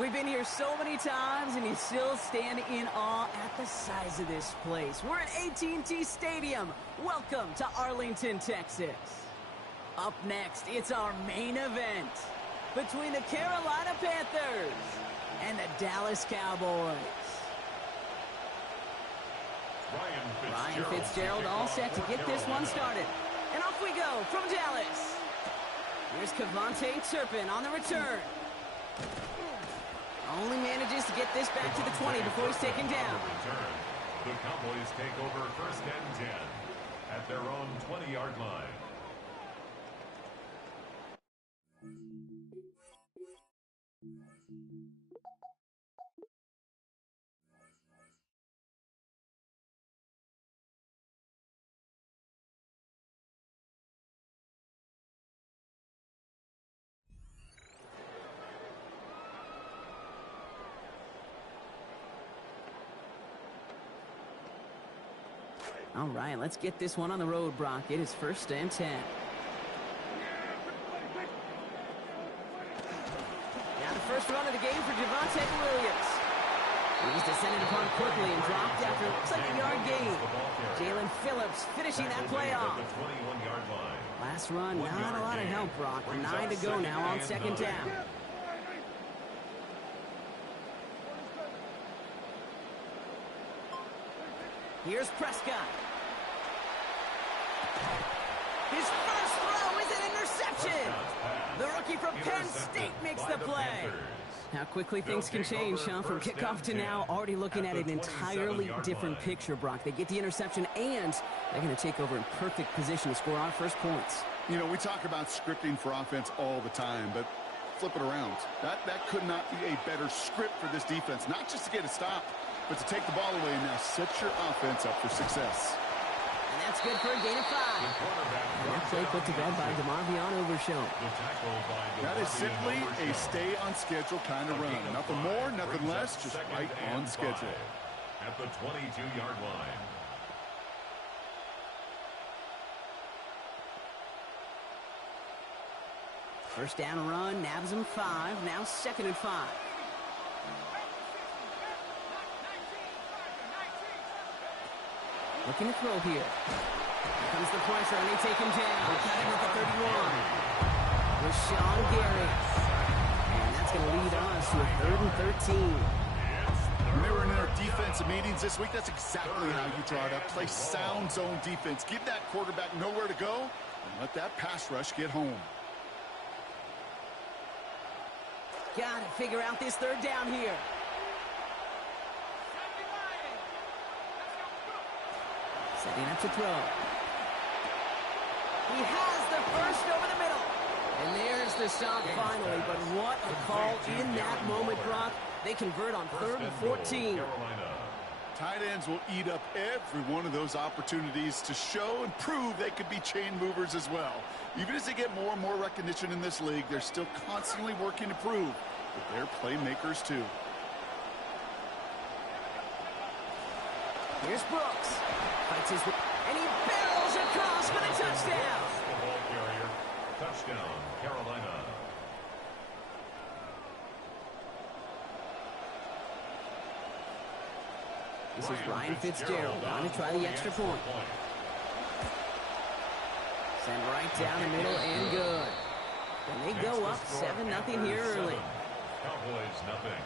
We've been here so many times, and you still stand in awe at the size of this place. We're at AT&T Stadium. Welcome to Arlington, Texas. Up next, it's our main event between the Carolina Panthers and the Dallas Cowboys. Ryan Fitzgerald all set to get this one started. And off we go from Dallas. Here's Kevontae Turpin on the return. Only manages to get this back to the 20 before he's taken down. The Cowboys take over 1st and 10 at their own 20-yard line. All right, let's get this one on the road, Brock. It is 1st and 10. Now the first run of the game for Javonte Williams. He's descended upon quickly and dropped after it looks like a yard gain. Jalen Phillips finishing that play off. Last run, not a lot of help, Brock. 9 to go now on 2nd down. Here's Prescott. His first throw is an interception. The rookie from Penn State makes the play. How quickly things can change, huh? From kickoff to now, already looking at an entirely different picture, Brock. They get the interception, and they're going to take over in perfect position to score our first points. You know, we talk about scripting for offense all the time, but flip it around. That could not be a better script for this defense, not just to get a stop, but to take the ball away and now set your offense up for success. And that's good for a gain of 5. That play put to bed by DeMarvion Overshown. That is simply a stay-on-schedule kind of run. Nothing more, nothing less, just right on schedule. At the 22-yard line. First down run, nabs him 5. Now 2nd and 5. Looking to throw here. Here comes the pressure, and they take him down. Got him at the 31. Rashawn Gary. And that's going to lead us to a 3rd and 13. When they were in our defensive meetings this week, that's exactly how you draw it up. Play sound zone defense. Give that quarterback nowhere to go, and let that pass rush get home. Got to figure out this 3rd down here. Setting up to throw. He has the first over the middle. And there's the stop finally. But what a call in that moment, Brock. They convert on 3rd and 14. Tight ends will eat up every one of those opportunities to show and prove they could be chain movers as well. Even as they get more and more recognition in this league, they're still constantly working to prove that they're playmakers too. Here's Brooks. Fights his and he barrels across for the touchdown. The ball carrier. Touchdown, Carolina. This is Ryan Fitzgerald on to try the extra point. Send right down the middle and good. And they go up 7-0 here early. Cowboys nothing.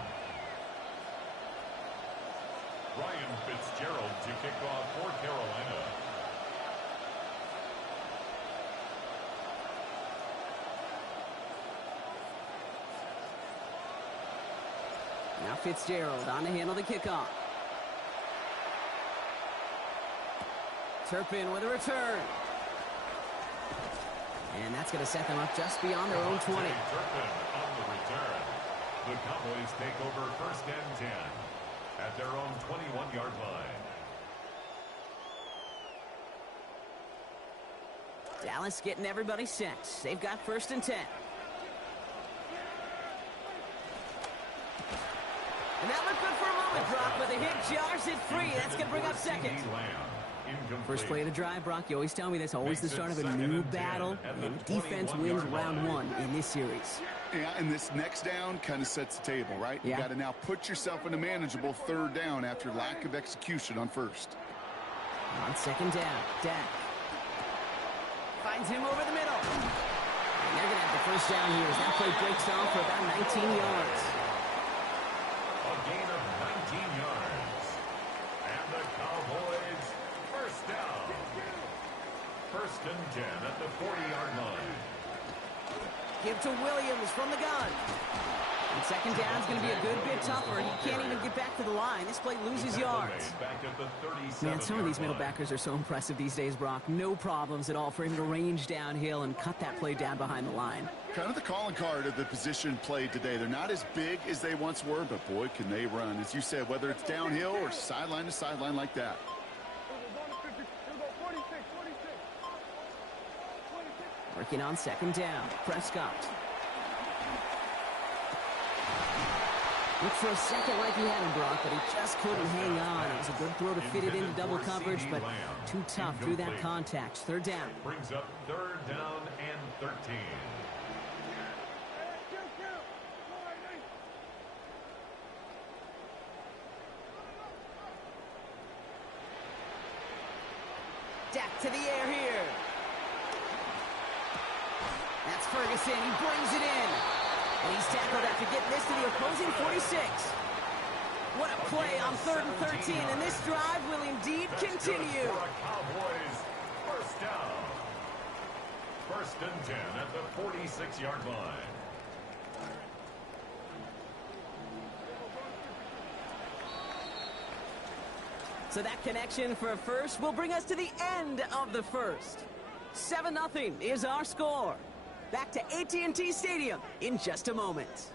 Ryan Fitzgerald to kick off for Carolina. Now Fitzgerald on to handle the kickoff. Turpin with a return. And that's going to set them up just beyond their own 20. Turpin on the return. The Cowboys take over 1st and 10 at their own 21-yard line. Dallas getting everybody set. They've got 1st and 10. And that looked good for a moment, Brock, but the hit jars it free. That's going to bring up 2nd. First play of the drive, Brock, you always tell me that's always the start of a new battle, and the defense wins round 1 in this series. Yeah, and this next down kind of sets the table, right? You got to now put yourself in a manageable 3rd down after lack of execution on 1st. On 2nd down, Dak finds him over the middle. And they're going to have the 1st down here as that play breaks off for about 19 yards. A gain of 19 yards. And the Cowboys 1st down. 1st and 10 at the 40-yard line. Give to Williams from the gun. And second down is going to be a good bit tougher. He can't even get back to the line. This play loses yards. Man, some of these middle backers are so impressive these days, Brock. No problems at all for him to range downhill and cut that play down behind the line. Kind of the calling card of the position played today. They're not as big as they once were, but boy, can they run. As you said, whether it's downhill or sideline to sideline like that. Working on second down. Prescott. Looked for a second like he had him, Brock, but he just couldn't hang on. It was a good throw to fit it into double coverage, but too tough through that contact. Third down. Brings up third down and 13. Dak to the air here. That's Ferguson. He brings it in. And he's tackled after getting this to the opposing 46. What a play on 3rd and 13. And this drive will indeed continue. Cowboys first down. 1st and 10 at the 46-yard line. So that connection for a first will bring us to the end of the first. 7-0 is our score. Back to AT&T Stadium in just a moment.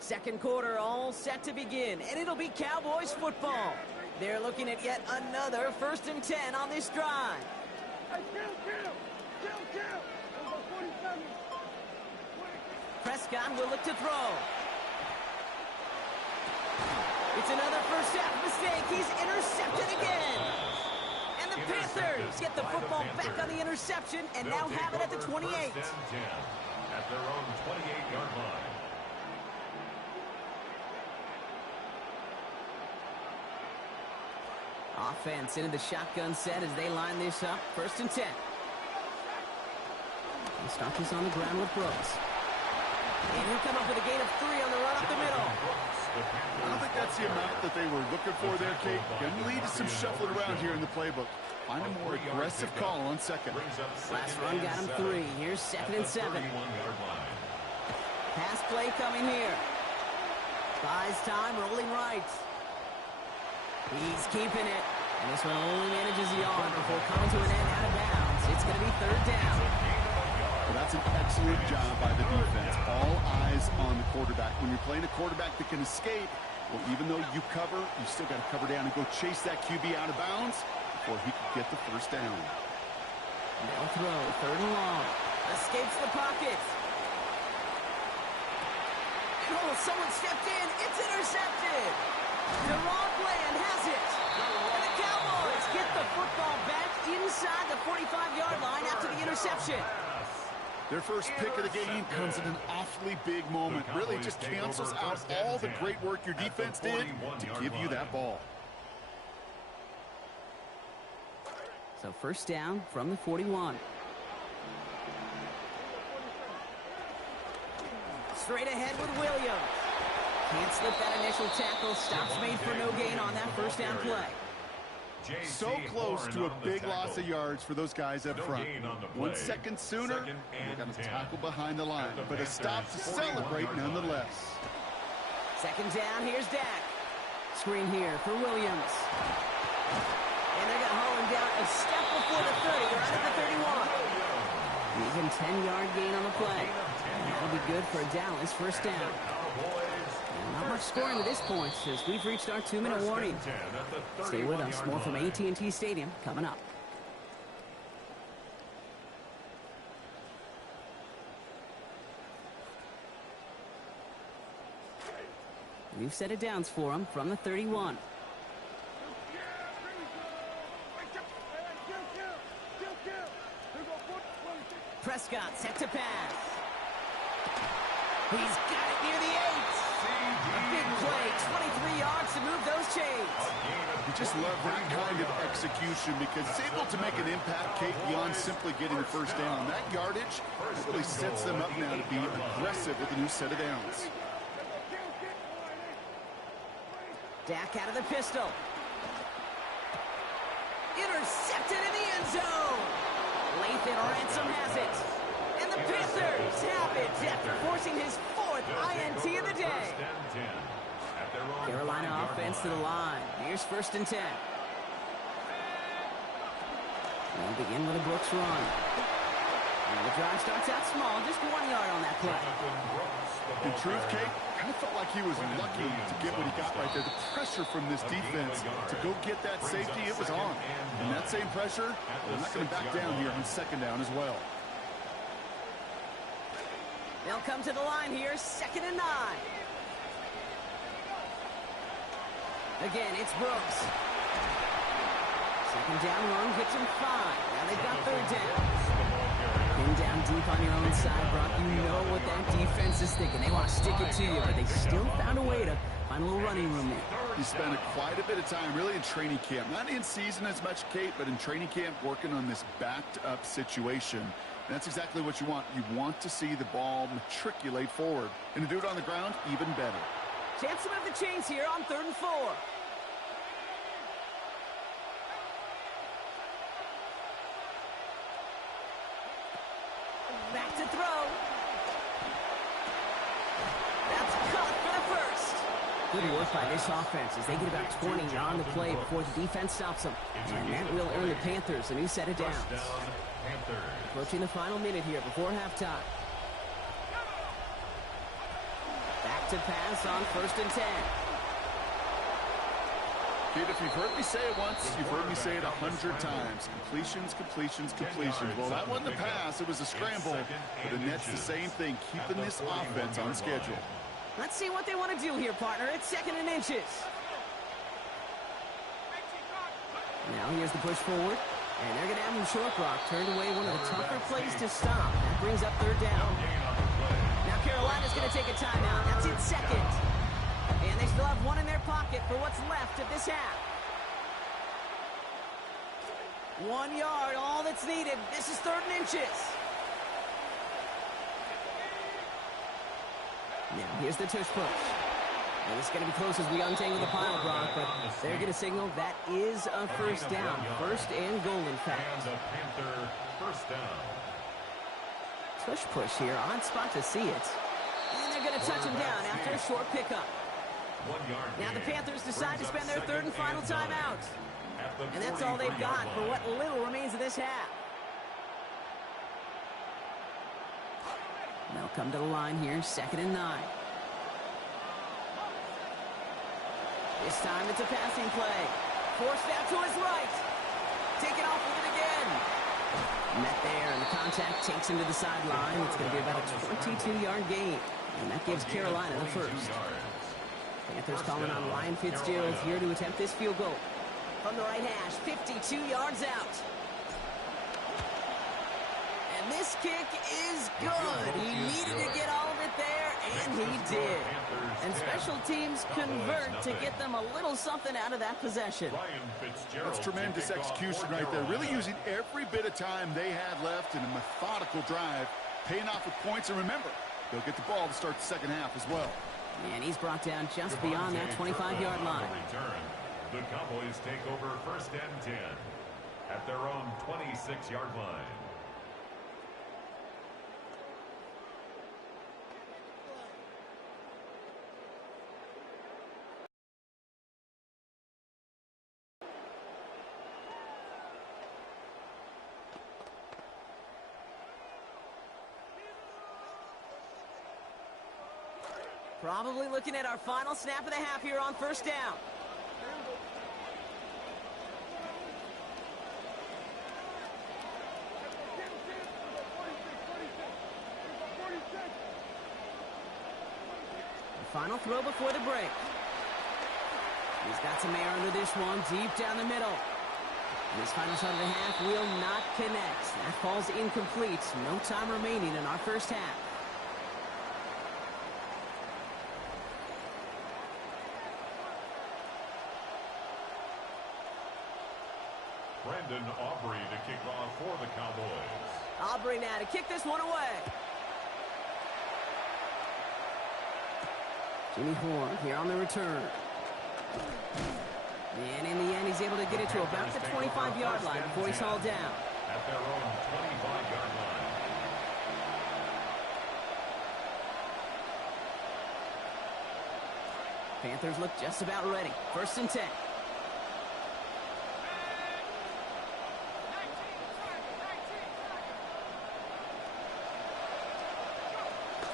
Second quarter all set to begin, and it'll be Cowboys football. They're looking at yet another 1st and 10 on this drive. Prescott will look to throw. It's another first half mistake. He's intercepted again. And the Panthers get the football back on the interception and now have it at the 28. At their own 28-yard line. Offense into the shotgun set as they line this up. 1st and 10. They start this on the ground with Brooks. And he'll come up with a gain of 3 on the run up the middle. I don't think that's the amount that they were looking for there, Kate. Going to lead to some shuffling around here in the playbook. Find a more aggressive call on second. Last run got him 3. Here's 2nd and 7. Pass play coming here. Buys time, rolling right. He's keeping it. And this one only manages the yard before coming to an end out of bounds. It's going to be 3rd down. Well, that's an excellent job by the defense. All eyes on the quarterback. When you're playing a quarterback that can escape, well, even though you cover, you still got to cover down and go chase that QB out of bounds before he can get the 1st down. They'll throw. 3rd and long. Escapes the pocket. And oh, someone stepped in. It's intercepted. Deron Bland has it. And the Cowboys get the football back inside the 45-yard line after the interception. Their first pick of the game comes at an awfully big moment. Really just cancels out all the great work your defense did to give you that ball. So 1st down from the 41. Straight ahead with Williams. Can't slip that initial tackle. Stops made for no gain on that 1st down play. So close to a big loss of yards for those guys up front. 1 second sooner, they got a tackle behind the line, but a stop to celebrate nonetheless. 2nd down, here's Dak. Screen here for Williams. And they're going to haul him down a step before the 30, right at the 31. Even 10-yard gain on the play. That'll be good for Dallas 1st down. Not much scoring to this point as we've reached our 2-minute warning. Stay with us. More from AT&T Stadium coming up. New set of downs for him from the 31. Prescott set to pass. He's got it near the 8. A big play, 23 yards to move those chains. You just love that kind of execution because it's able to make an impact, Kate, beyond simply getting a first down. That yardage really sets them up now to be aggressive with a new set of downs. Dak out of the pistol. Intercepted in the end zone. Lathan Ransom has it. And the Panthers have it after forcing his 4th INT of the day. Carolina offense to the line. Here's 1st and 10. We'll begin with a Brooks run. And the drive starts out small, just 1 yard on that play. In truth, Kate, kind of felt like he was lucky to get what he got right there. The pressure from this defense to go get that safety, it was on. And that same pressure, they're not going to back down here on 2nd down as well. They'll come to the line here, 2nd and 9. Again, it's Brooks. 2nd down run gets him 5. Now they've got 3rd down. Pinned down deep on your own side, Brock. You know what that defense is thinking. They want to stick it to you, but they still found a way to find a little running room there. He spent quite a bit of time really in training camp. Not in season as much, Kate, but in training camp working on this backed-up situation. And that's exactly what you want. You want to see the ball matriculate forward. And to do it on the ground, even better. Chance to move the chains here on 3rd and 4. Back to throw. That's caught for the 1st. Good work by this offense as they get about 20 on the play before the defense stops them. And that will earn the Panthers a new set of downs. Approaching the final minute here before halftime. Back to pass on 1st and 10. Kate, if you've heard me say it once, you've heard me say it 100 times. Completions, completions, completions. Well, that wasn't a pass. It was a scramble. But the net's the same thing, keeping this offense on schedule. Let's see what they want to do here, partner. It's 2nd and inches. Now here's the push forward. And they're going to have him short, Brock. Turned away one of the tougher plays to stop. That brings up 3rd down. Now Carolina's going to take a timeout. That's its 2nd. And they still have 1 in their pocket for what's left of this half. 1 yard, all that's needed. This is 3rd and inches. Now here's the tush push. And it's going to be close as we untangle the pile, Brock, but they're going to signal that is a 1st down. 1st and goal, in fact. Panther 1st down. Tush push here, odd spot to see it. And they're going to touch him down after a short pickup. 1 yard. Now the Panthers decide to spend their 3rd and final timeout. And that's all they've got for what little remains of this half. They'll come to the line here, 2nd and 9. This time it's a passing play. Forced out to his right. Taken off with it again. Met there, and the contact takes him to the sideline. It's going to be about a 22-yard gain. And that gives Carolina the 1st. Panthers calling on Ryan Fitzgerald here to attempt this field goal. From the right hash, 52 yards out. And this kick is good. He needed to get all of it there, and he did. And special teams convert to get them a little something out of that possession. That's tremendous execution right there. Really using every bit of time they had left in a methodical drive, paying off with points. And remember, they'll get the ball to start the 2nd half as well. And he's brought down just beyond that 25-yard line. The Cowboys take over 1st and 10 at their own 26-yard line. Probably looking at our final snap of the half here on 1st down. The final throw before the break. He's got some air under this one, deep down the middle. This final shot of the half will not connect. That falls incomplete. No time remaining in our 1st half. Brandon Aubrey to kick off for the Cowboys. Aubrey now to kick this one away. Jimmy Horn here on the return. And in the end, he's able to get it to about the 25-yard line before he's hauled down. At their own 25-yard line. Panthers look just about ready. 1st and 10.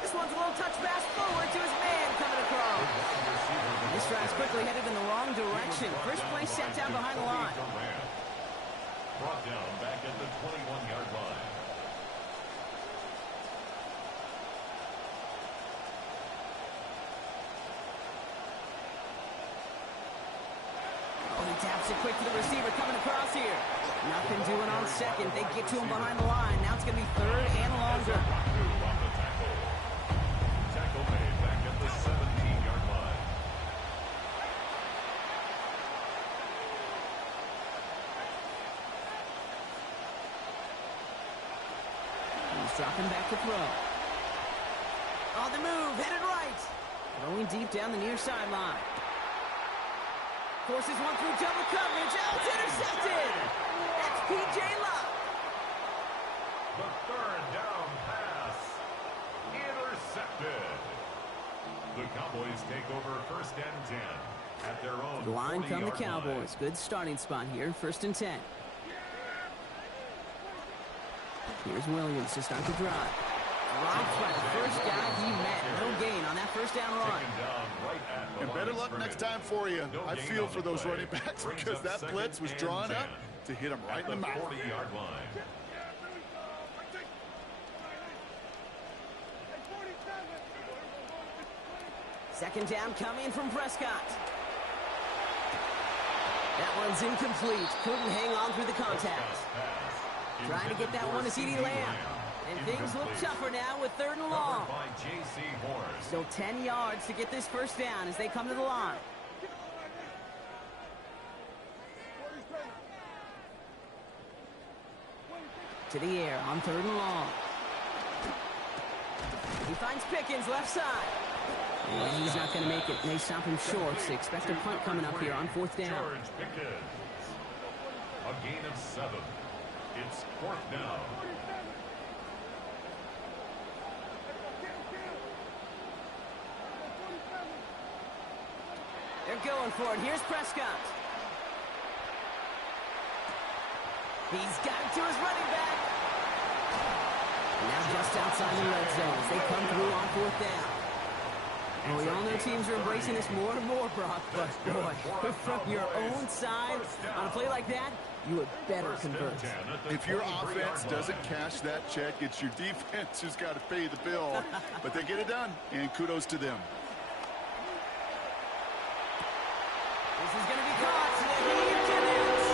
This one's a little touch pass forward to his man coming across. This drive's quickly headed in the wrong direction. First play set down behind the line. Brought down back at the 21-yard line. Oh, he taps it quick to the receiver coming across here. Nothing doing on second. They get to him behind the line. Now it's going to be 3rd and longer. Tackle made back at the 17-yard line. He's dropping back to throw. On the move, headed right. Throwing deep down the near sideline. Forces one through double coverage. Oh, it's intercepted. That's P.J. Locke. The 3rd down pass. Intercepted. The Cowboys take over 1st and 10 at their own 40-yard line. Line come the Cowboys. Good starting spot here. 1st and 10. Here's Williams to start the drive. Drops by the first guy he met. No gain on that 1st down run. And better luck next time for you. I feel for those running backs because that blitz was drawn up to hit him right in the mouth. 40-yard line. Second down coming from Prescott. That one's incomplete. Couldn't hang on through the contact. Trying to get that one to CeeDee Lamb. And things look tougher now with 3rd and long. Still 10 yards to get this 1st down as they come to the line. To the air on 3rd and long. He finds Pickens left side. And he's not going to make it. And they stop him short. So expect a punt coming up here on 4th down. George Pickens. A gain of 7. It's 4th down. They're going for it. Here's Prescott. He's got it to his running back. And now just outside the red zone as they come through on 4th down. Well, we all know teams are embracing this more and more, Brock, but boy, from your own side on a play like that, you had better convert. If your offense doesn't cash that check, it's your defense who's got to pay the bill. But they get it done, and kudos to them. This is going to be caught. Touchdown, Dallas.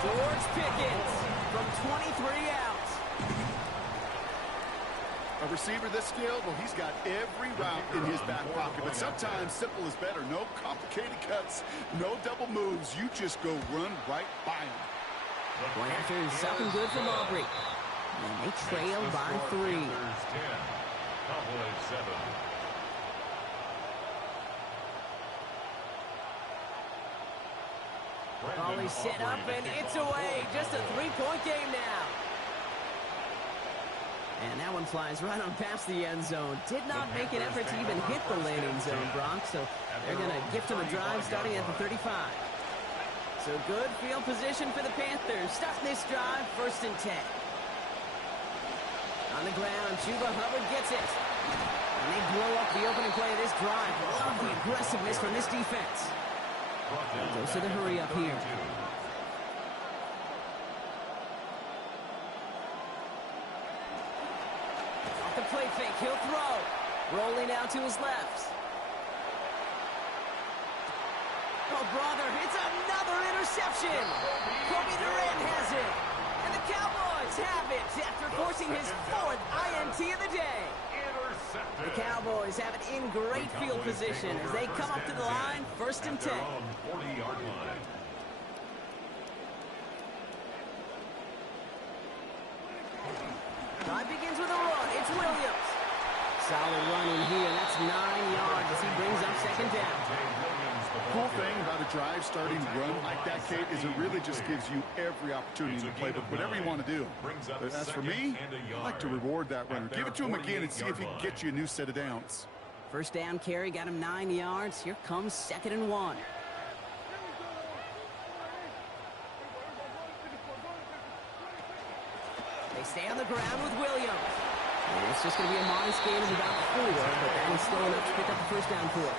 George Pickens from 23 out. A receiver this skilled, well, he's got every route in his back pocket. But sometimes simple is better. No complicated cuts, no double moves. You just go run right by him. Point after is something good from Aubrey. And they trail by 3. Cowboys 7. Ball set up, and it's away. Just a 3-point game now. And that one flies right on past the end zone. Did not make an effort to even hit the landing zone, Brock. So they're going to gift him a drive starting at the 35. So good field position for the Panthers. Starting this drive, 1st and 10. On the ground, Chuba Hubbard gets it. And they blow up the opening play of this drive. Love the aggressiveness from this defense. Goes to the hurry up here. Off the play fake, he'll throw. Rolling out to his left. Oh, brother, it's another interception. Kobe Durant has it. And the Cowboys have it after forcing his 4th INT of the day. The Cowboys have it in great field position as they come up to the line, 1st and 10. Solid run in here. That's 9 yards as he brings up second down. Cool thing about a drive starting run like that, Kate, is it really just gives you every opportunity to play with whatever you want to do. But as for me, I like to reward that runner. Give it to him again and see if he can get you a new set of downs. First down carry got him 9 yards. Here comes 2nd and 1. They stay on the ground with Williams. And it's just going to be a modest gain of about 4, but that is still enough to pick up the first down for him.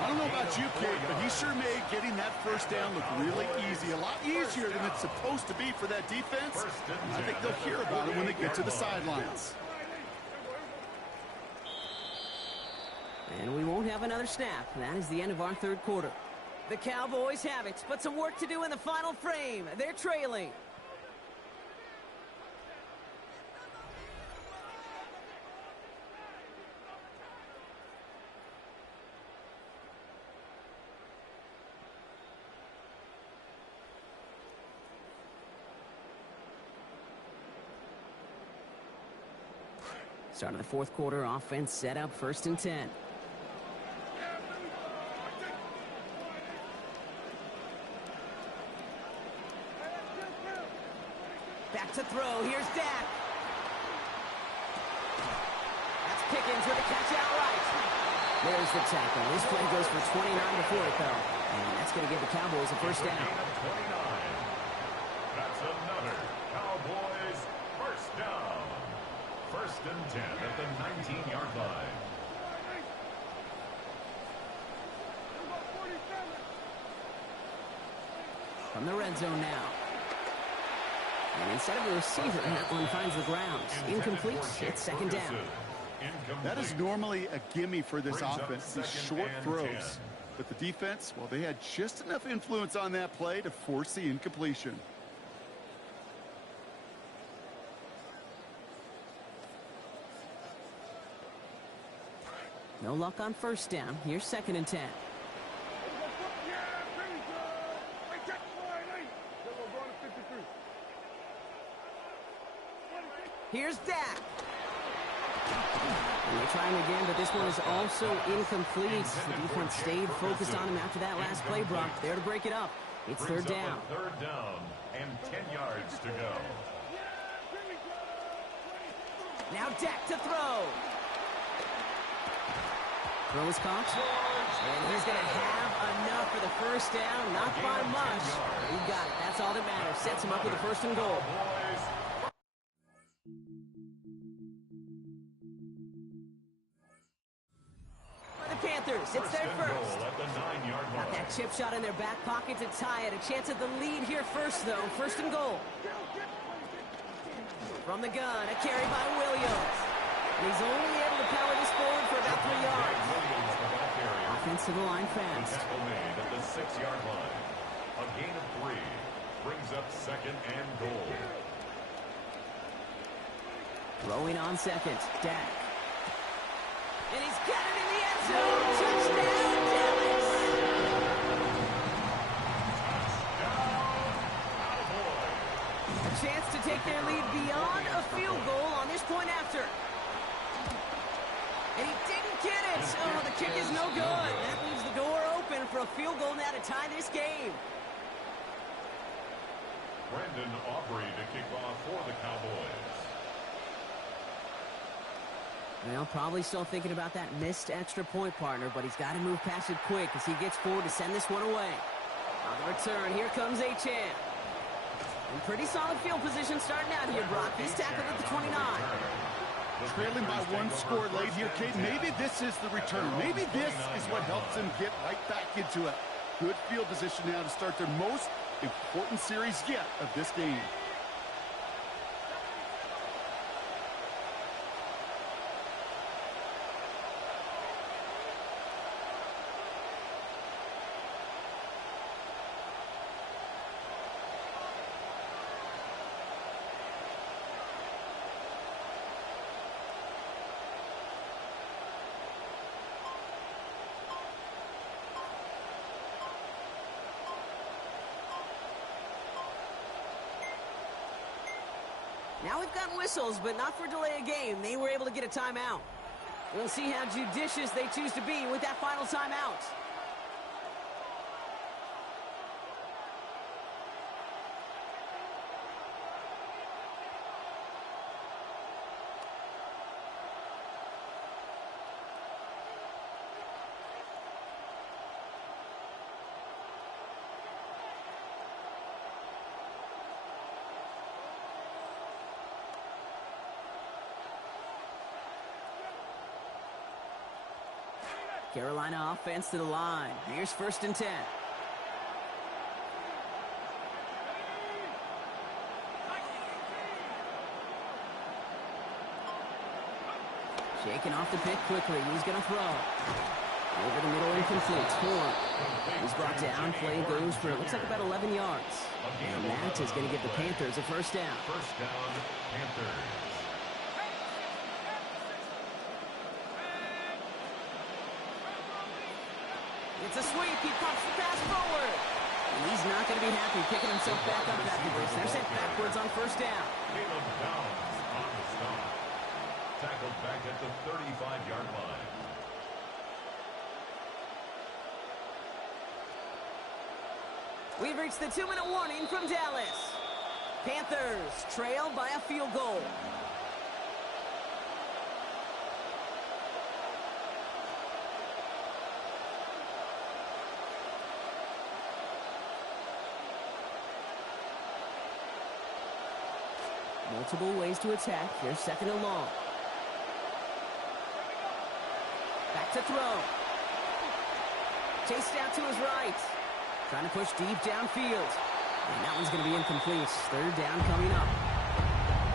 I don't know about you, Kate, but he sure made getting that first down look really easy. A lot easier than it's supposed to be for that defense. I think they'll hear about it when they get to the sidelines. And we won't have another snap. That is the end of our third quarter. The Cowboys have it, but some work to do in the final frame. They're trailing. Start of the fourth quarter, offense set up, 1st and 10. Back to throw, here's Dak. That's Pickens with a catch outright. There's the tackle. This play goes for 29 before it, though. And that's going to give the Cowboys a first down. That's another Cowboys first down. 1st and 10 at the 19-yard line. From the red zone now. And instead of a receiver, that one finds the ground. Incomplete. It's 2nd down. That is normally a gimme for this offense, these short throws. But the defense, well, they had just enough influence on that play to force the incompletion. No luck on first down. Here's 2nd and 10. Here's Dak. And they try him again, but this one is also incomplete. The defense stayed focused on him after that last play, Brock. There to break it up. It's 3rd down. 3rd down and 10 yards to go. Now Dak to throw. Throw is caught. And he's going to have enough for the first down. Not by much. He got it. That's all that matters. Sets him up with a 1st and goal. For the Panthers, it's their first. Got that chip shot in their back pocket to tie it. A chance at the lead here first, though. 1st and goal. From the gun, a carry by Williams. And he's only able to power this forward for about 3 yards. Offense to the line fast. Tackle made at the 6-yard line. A gain of 3 brings up 2nd and goal. Throwing on 2nd, Dak. And he's got it in the end zone. Touchdown, Dallas! A chance to take their lead beyond a field goal on this point after. And he didn't get it. Oh, the kick is no good. That leaves the door open for a field goal now to tie this game. Brandon Aubrey to kick off for the Cowboys. Well, probably still thinking about that missed extra point, partner, but he's got to move past it quick as he gets forward to send this one away. On the return, here comes Achane. In pretty solid field position starting out here, Brock. He's tackled at the 29. Trailing by 1 score late here, Kate. Maybe this is the return. Maybe this is what helps them get right back into it. Good field position now to start their most important series yet of this game. Now we've got whistles, but not for delay of game. They were able to get a timeout. We'll see how judicious they choose to be with that final timeout. Carolina offense to the line. Here's 1st and 10. Shaking off the pick quickly. He's going to throw. Over the middle, incomplete. Horn. He's brought down. Play goes for, it looks like about 11 yards. And that is going to give the Panthers a first down. First down, Panthers. It's a sweep. He pops the pass forward. And he's not going to be happy picking himself back up after this. They're sent backwards on 1st down. Caleb Downs on the stop. Tackled back at the 35-yard line. We've reached the 2-minute warning from Dallas. Panthers trail by a field goal. Multiple ways to attack. Here's 2nd and long. Back to throw. Chased out to his right. Trying to push deep downfield. And that one's going to be incomplete. 3rd down coming up.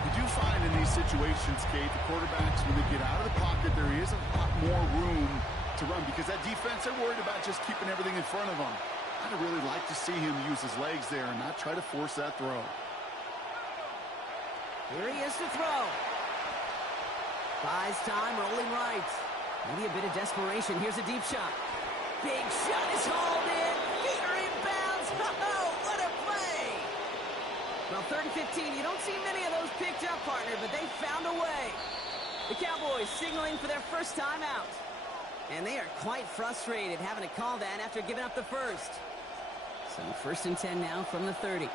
You do find in these situations, Kate, the quarterbacks, when they get out of the pocket, there is a lot more room to run because that defense, they're worried about just keeping everything in front of them. I'd really like to see him use his legs there and not try to force that throw. Here he is to throw. Buys time, rolling right. Maybe a bit of desperation. Here's a deep shot. Big shot is hauled in. Peter inbounds. Oh, what a play. Well, 3rd and 15. You don't see many of those picked up, partner, but they found a way. The Cowboys signaling for their first time out. And they are quite frustrated having to call that after giving up the first. So 1st and 10 now from the 30.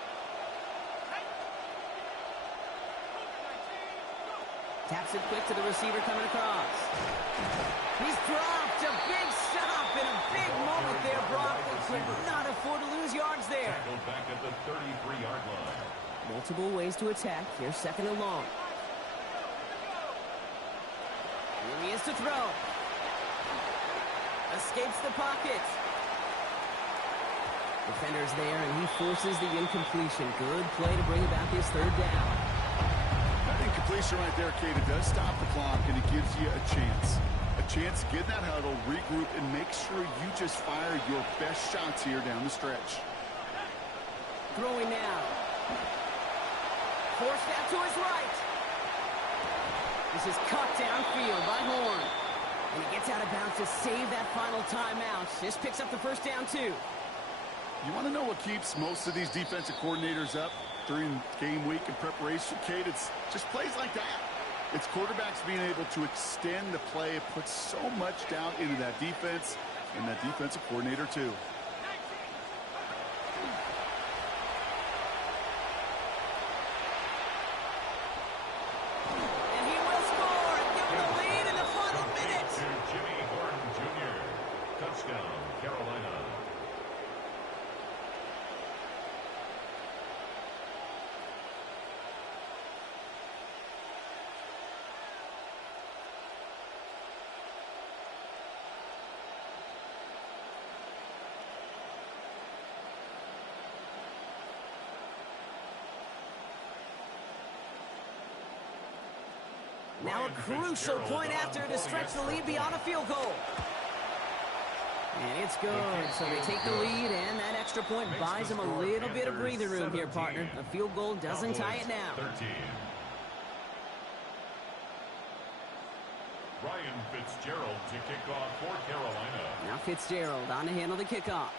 Taps it quick to the receiver coming across. He's dropped. A big stop and a big moment there, Brock. They could not afford to lose yards there. Tackled back at the 33-yard line. Multiple ways to attack. Here's 2nd and long. Here he is to throw. Escapes the pocket. Defender's there, and he forces the incompletion. Good play to bring about this 3rd down. That incompletion right there, Kate, it does stop the clock, and it gives you a chance. A chance to get in that huddle, regroup, and make sure you just fire your best shots here down the stretch. Throwing now. Forced out to his right. This is cut downfield by Horn. And he gets out of bounds to save that final timeout. This picks up the 1st down, too. You want to know what keeps most of these defensive coordinators up during game week and preparation, Kate? It's just plays like that. It's quarterbacks being able to extend the play. It puts so much doubt into that defense and that defensive coordinator, too. And he will score and give them the lead in the final minute. To Jimmy Horn Jr. Touchdown, Carolina. Now a crucial point after to stretch the lead beyond a field goal. And it's good. So they take the lead, and that extra point buys them a little bit of breathing room here, partner. A field goal doesn't tie it now. 13. Ryan Fitzgerald to kick off for Carolina. Now Fitzgerald on to handle the kickoff.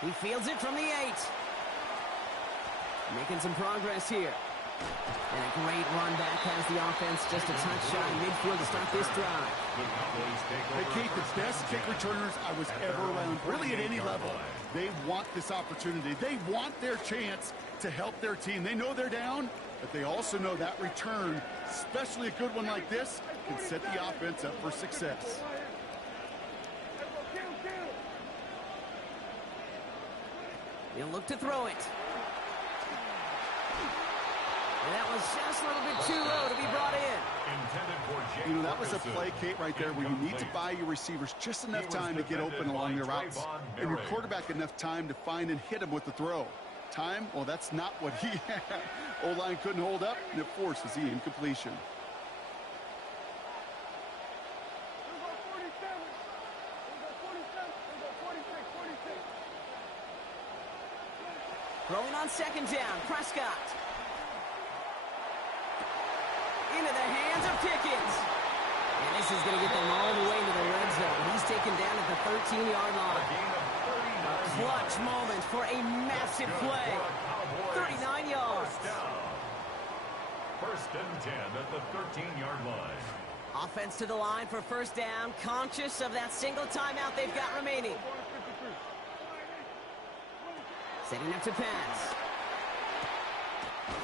He fields it from the 8. Making some progress here. And a great run back has the offense just a touch shy midfield to start this drive. Hey, Kate, the best kick returners I was ever around, really at any level, they want this opportunity. They want their chance to help their team. They know they're down, but they also know that return, especially a good one like this, can set the offense up for success. He'll look to throw it. And that was just a little bit too low to be brought in. You know, that was a play, Kate, right there where you need to buy your receivers just enough time to get open along their routes. And your quarterback enough time to find and hit him with the throw. Time? Well, that's not what he had. O-line couldn't hold up, and it forces the incompletion. Throwing on second down, Prescott. Into the hands of Pickens. And this is going to get them all the way into the red zone. He's taken down at the 13-yard line. A clutch moment for a massive play. 39 yards. First and 10 at the 13-yard line. Offense to the line for first down, conscious of that single timeout they've got remaining. Setting up to pass.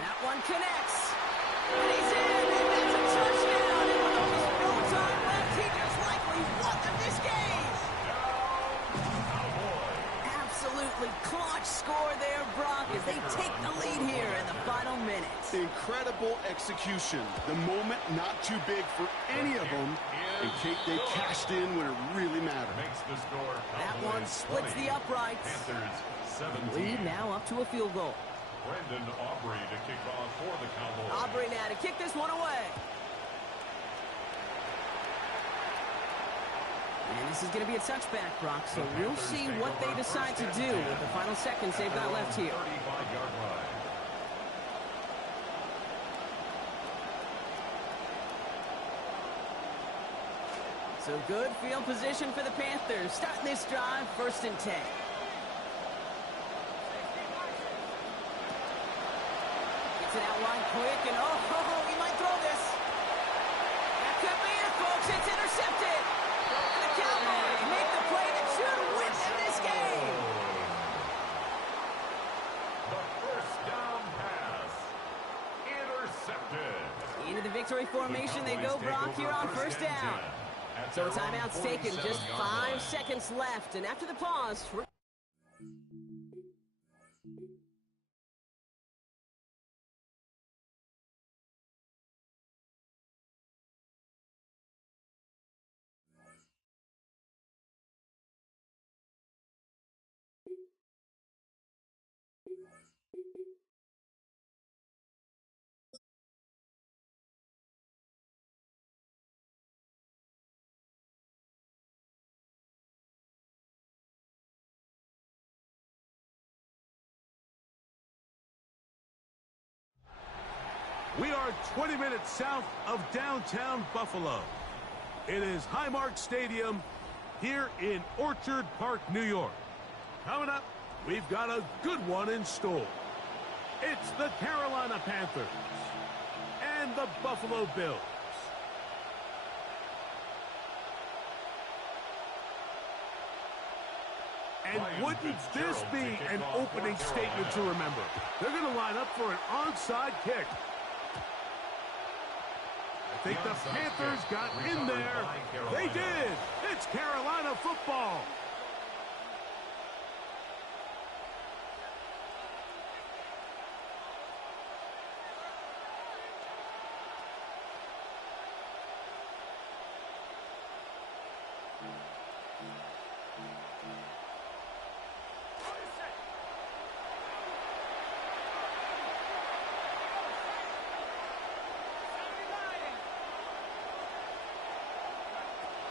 That one connects. And he's in, and that's a touchdown. And with almost no time left, he just likely won them this game. Absolutely clutch score there, Brock, as they take the lead here in the final minutes. Incredible execution. The moment not too big for any of them. And Kate, they cashed in when it really mattered. Makes the score. That one splits the uprights. Panthers 17. Lead now up to a field goal. Brendan Aubrey to kick off for the Cowboys. Aubrey now to kick this one away. And this is going to be a touchback, Brock, so we'll see what they decide to do with the final seconds they've got left here. 35-yard line. So good field position for the Panthers. Starting this drive, first and 10. Gets it out wide quick, and he might throw this. That could be it, folks. It's intercepted. And the Cowboys make the play that should win them this game. The first down pass. Intercepted. Into the victory formation they go, Brock, here on first down. So a timeout's taken, just 5 seconds left, and after the pause... We are 20 minutes south of downtown Buffalo. It is Highmark Stadium here in Orchard Park, New York. Coming up, we've got a good one in store. It's the Carolina Panthers and the Buffalo Bills. And wouldn't this be an opening statement to remember? They're going to line up for an onside kick. I think the Panthers got in there. They did. It's Carolina football.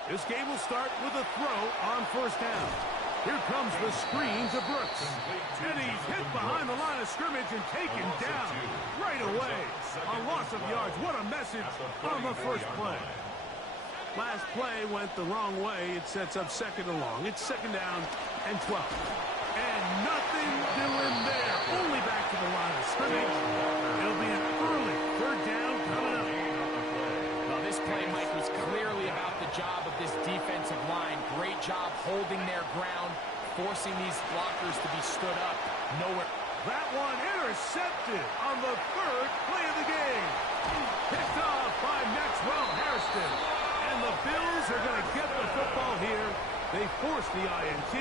This game will start with a throw on first down. Here comes the screen to Brooks. And he's hit behind the line of scrimmage and taken down right away. A loss of yards. What a message on the first play. Last play went the wrong way. It sets up second and long. It's second down and 12. And nothing doing there. Only back to the line of scrimmage. It'll be an early play, Mike, was clearly about the job of this defensive line. Great job holding their ground, forcing these blockers to be stood up. Nowhere. That one intercepted on the third play of the game. Picked off by Maxwell Hairston. And the Bills are going to get the football here. They forced the INT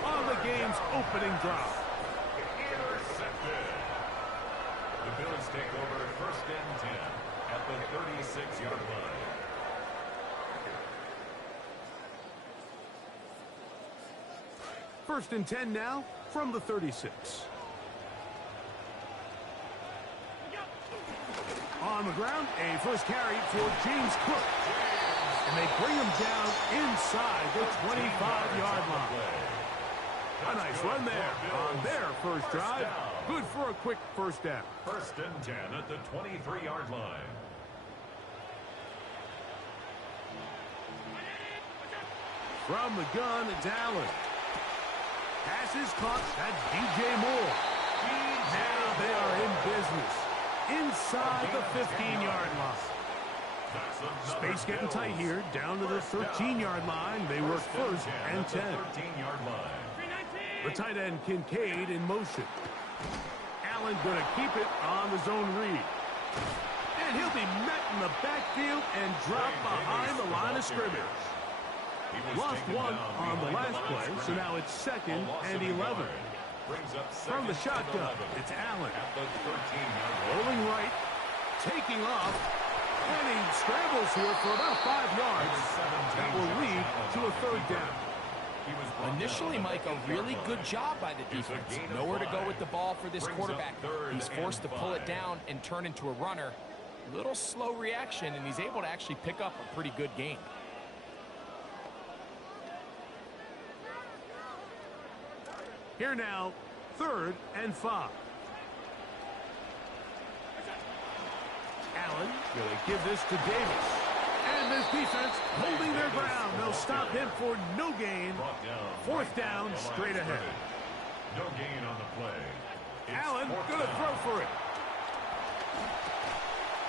on the game's opening drive. Intercepted. The Bills take over first and 10 at the 36-yard line. First and 10 now from the 36. On the ground, a first carry for James Cook. And they bring him down inside the 25-yard line. A nice run there on their first drive. Good for a quick first down. First and 10 at the 23-yard line. From the gun, it's Allen. Pass is caught. That's DJ Moore. Now they are in business. Inside the 15-yard line. Space getting tight here. Down to the 13-yard line. They work first and 10. The tight end Kincaid in motion. Allen going to keep it on the zone read. And he'll be met in the backfield and dropped behind the line of scrimmage. Lost one on the last play, so now it's second and 11. From the shotgun, it's Allen. Rolling right, taking off, and he scrambles here for about 5 yards. That will lead to a third down. Initially, Mike, a really good job by the defense. Nowhere to go with the ball for this quarterback. He's forced to pull it down and turn into a runner. Little slow reaction, and he's able to actually pick up a pretty good gain. Here now, third and 5. Allen going to give this to Davis. And this defense holding their ground. They'll stop him for no gain. Fourth down, straight ahead. No gain on the play. Allen going to throw for it.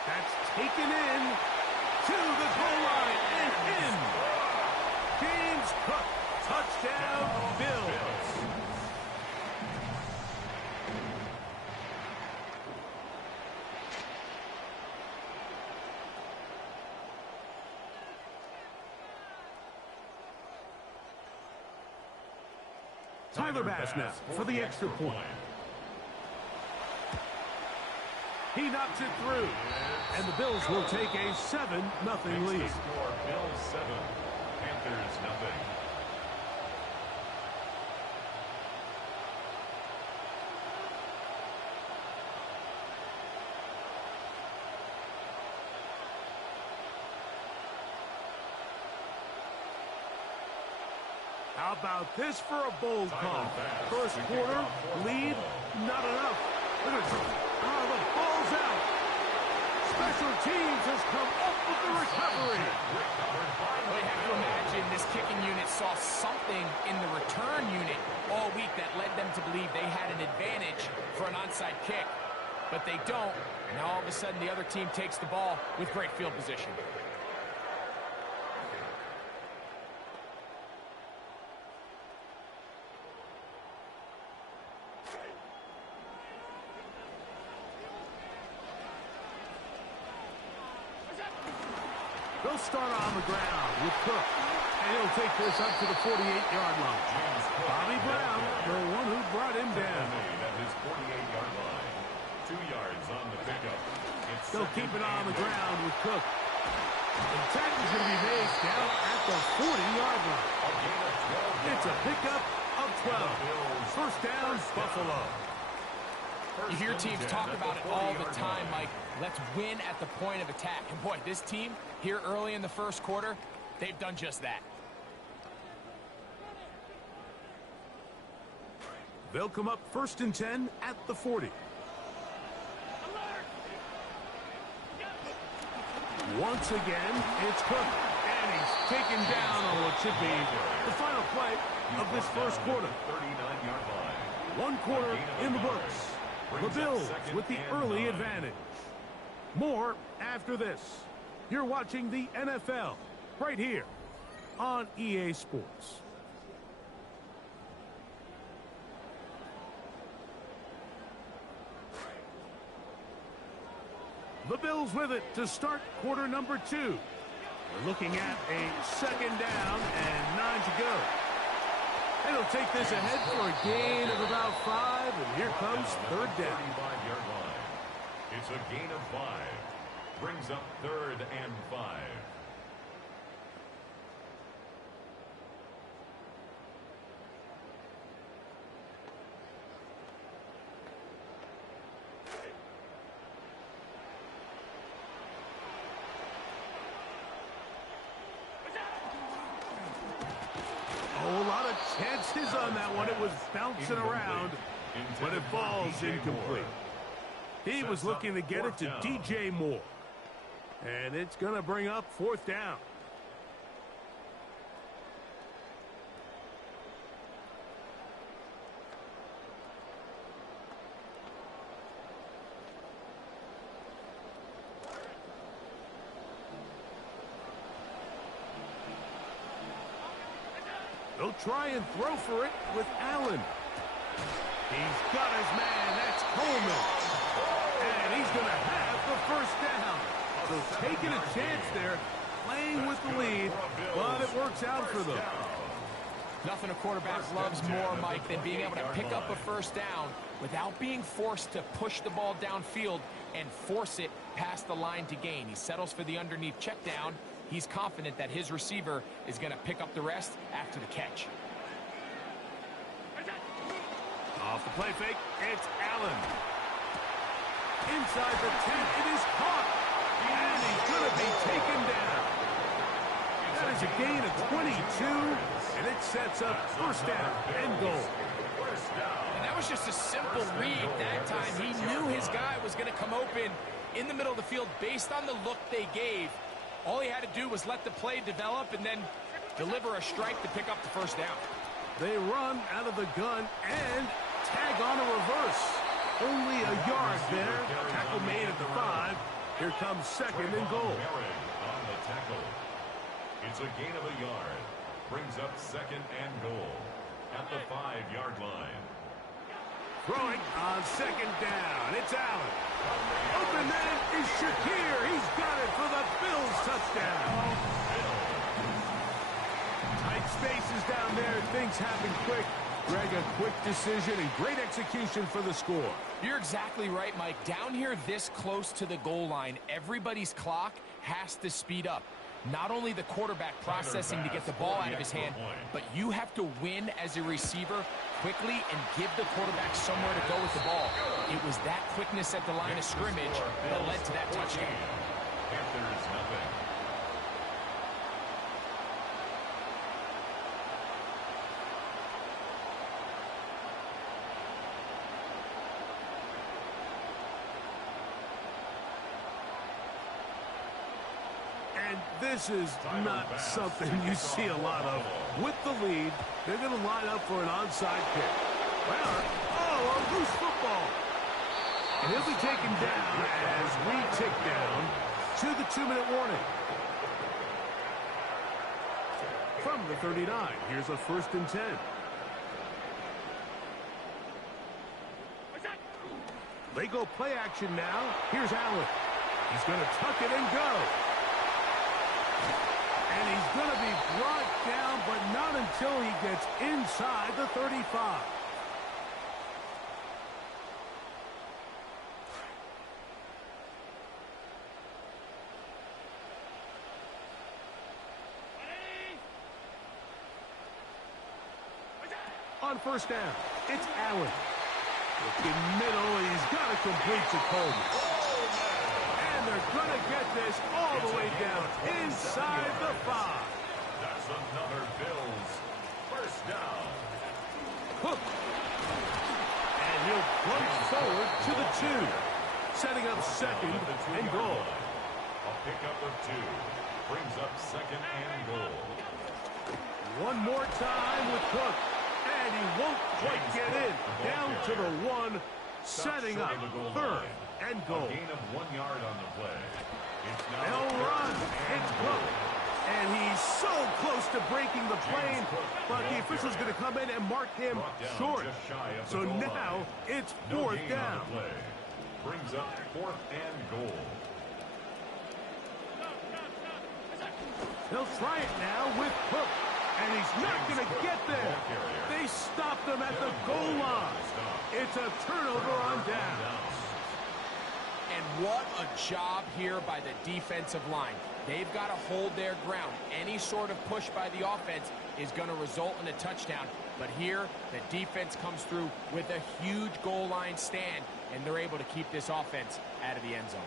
That's taken in to the goal line and in. James Cook, touchdown, Bills. Tyler Bass now for the extra point. He knocks it through, and the Bills will take a 7-0 lead. Bills 7, Panthers 0. How about this for a bold call? First quarter, lead, not enough. Look at this. Oh, the ball's out. Special teams has come up with the recovery. Well, you have to imagine this kicking unit saw something in the return unit all week that led them to believe they had an advantage for an onside kick. But they don't. And now all of a sudden the other team takes the ball with great field position. They'll start on the ground with Cook. And he'll take this up to the 48-yard line. Bobby Brown, the one who brought him down. At his 48-yard line. 2 yards on the pickup. They'll keep it on the ground with Cook. The tackle's going to be made down at the 40-yard line. It's a pickup of 12. First down, Buffalo. You hear teams talk about it all the time, Mike. Let's win at the point of attack. And boy, this team here early in the first quarter, they've done just that. They'll come up first and 10 at the 40. Once again, it's Cook. And he's taken down on what should be the final play of this first quarter. 39-yard line. 1 quarter in the books. The Bills with the early advantage. More after this. You're watching the NFL right here on EA Sports. The Bills with it to start quarter number 2. We're looking at a second down and 9 to go. And he'll take this ahead for a gain of about 5, and here comes third down. 35-yard line. It's a gain of 5. Brings up 3rd and 5. Oh, a lot of chances on that one. It was bouncing around, but it falls incomplete. He was looking to get it to DJ Moore. And it's going to bring up 4th down. They'll try and throw for it with Allen. He's got his man. That's Coleman. And he's going to have the 1st down. So taking a chance there, playing with the lead, but it works out for them. Nothing a quarterback loves more, Mike, than being able to pick up a 1st down without being forced to push the ball downfield and force it past the line to gain. He settles for the underneath check down. He's confident that his receiver is going to pick up the rest after the catch. Off the play fake, it's Allen. Inside the 10, it is caught. And he's going to be taken down. That is a gain of 22, and it sets up 1st down and goal. And that was just a simple read that time. He knew his guy was going to come open in the middle of the field based on the look they gave. All he had to do was let the play develop and then deliver a strike to pick up the 1st down. They run out of the gun and tag on a reverse. Only a yard there. Tackle made at the 5. Here comes 2nd and goal. On the tackle. It's a gain of a yard. Brings up 2nd and goal at the 5-yard line. Throwing on 2nd down. It's Allen. Open man is Shakir. He's got it for the Bills touchdown. Tight spaces down there. Things happen quick. Greg, a quick decision and great execution for the score. You're exactly right, Mike. Down here this close to the goal line, everybody's clock has to speed up. Not only the quarterback processing to get the ball out of his hand, but you have to win as a receiver quickly and give the quarterback somewhere to go with the ball. It was that quickness at the line of scrimmage that led to that touchdown. Panthers nothing. And this is not something you see a lot of. With the lead, they're going to line up for an onside kick. Well, a loose football. And he'll be taken down as we tick down to the 2-minute warning. From the 39, here's a 1st and 10. They go play action now. Here's Allen. He's going to tuck it and go. And he's going to be brought down, but not until he gets inside the 35. On 1st down, it's Allen. Looking middle, he's got to complete to Coleman. And they're going to get this all the way down inside the 5. That's another Bills 1st down. Hook. And he'll plunge forward to the 2. Setting up 2nd and goal. A pickup of 2. Brings up 2nd and goal. One more time with Cook. And he won't quite get in. Down to the 1. Setting up 3rd and goal. A gain of 1 yard on the play. It's now They'll run. breaking the plane, but the official's going to come in and mark him short. So now it's fourth down. Brings up 4th and goal. He'll try it now with Cook, and he's not going to get there. They stopped him at the goal line. It's a turnover on downs. And what a job here by the defensive line. They've got to hold their ground. Any sort of push by the offense is going to result in a touchdown. But here, the defense comes through with a huge goal line stand, and they're able to keep this offense out of the end zone.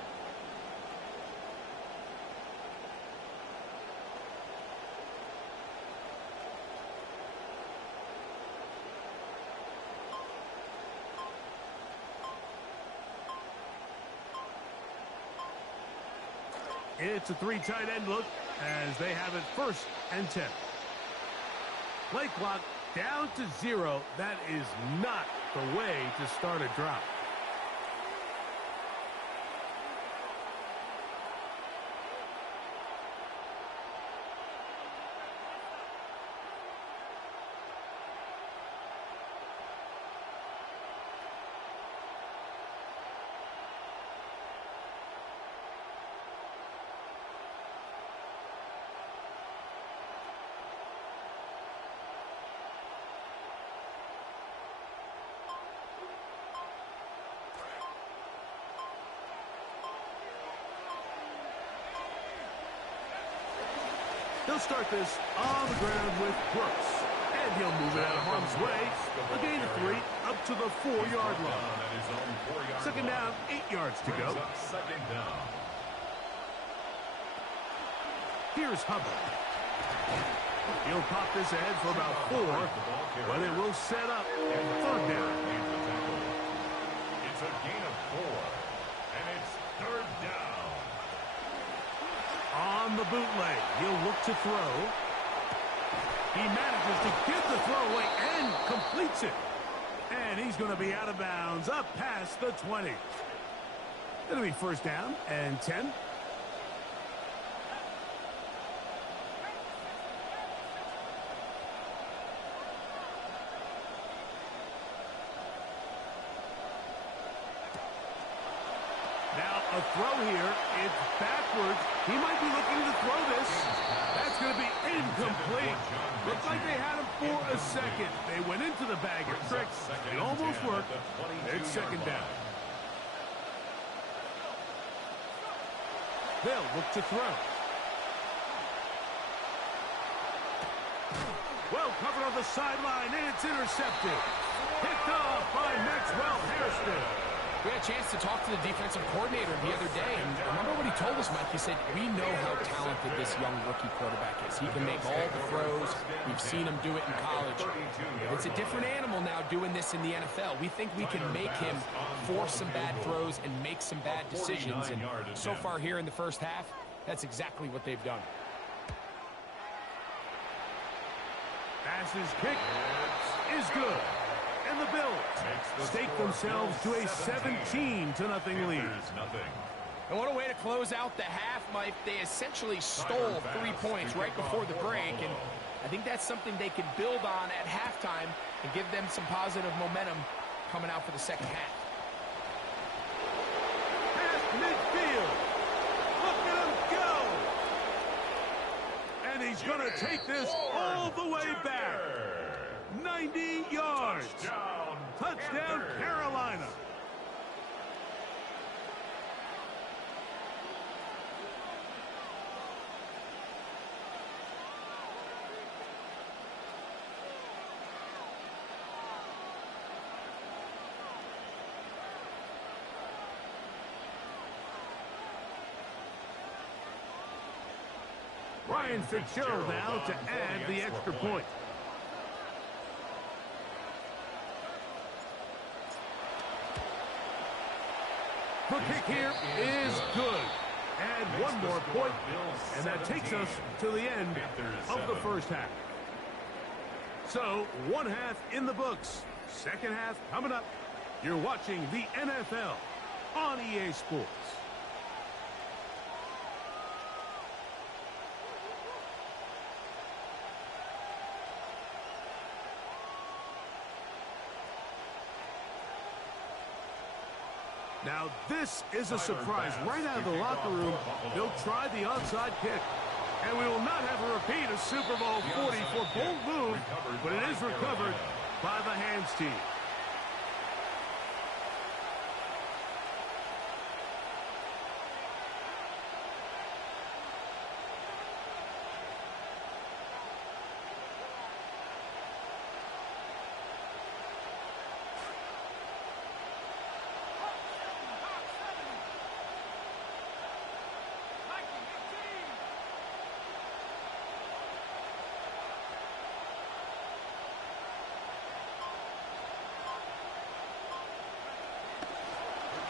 It's a 3 tight end look as they have it 1st and 10. Play clock down to 0. That is not the way to start a drive. He'll start this on the ground with Brooks. And he'll move it out of harm's way. A gain of 3 up to the 4-yard line. Second down, 8 yards to go. Here's Hubbard. He'll pop this ahead for about 4, but it will set up 3rd down. It's a gain of 4, and it's 3rd down. On the bootleg, he'll look to throw. He manages to get the throw away and completes it. And he's going to be out of bounds up past the 20. It'll be 1st down and 10. Now a throw here. It's backwards. He might be looking to throw this. That's going to be incomplete. Looks like they had him for a second. They went into the bag of tricks. It almost worked. It's 2nd down. They'll look to throw. Well covered on the sideline, and it's intercepted. Picked off by Maxwell Hairston. We had a chance to talk to the defensive coordinator the other day, and remember what he told us, Mike? He said, we know how talented this young rookie quarterback is. He can make all the throws. We've seen him do it in college. It's a different animal now doing this in the NFL. We think we can make him force some bad throws and make some bad decisions, and so far here in the first half, that's exactly what they've done. Passes kick is good. And the Bills stake themselves to a 17-0 lead. And what a way to close out the half, Mike. They essentially stole 3 points right before the break, and I think that's something they can build on at halftime and give them some positive momentum coming out for the second half. Past midfield. Look at him go. And he's going to take this all the way back. 90 yards. Touchdown, Carolina. Ryan Fitzgerald now to add the extra point. The kick here is good. Add 1 more point, and that takes us to the end of the first half. So, 1 half in the books. Second half coming up. You're watching the NFL on EA Sports. Now this is a surprise. Right out of the locker room, they'll try the onside kick. And we will not have a repeat of Super Bowl 44. Bold move, but it is recovered by the hands team.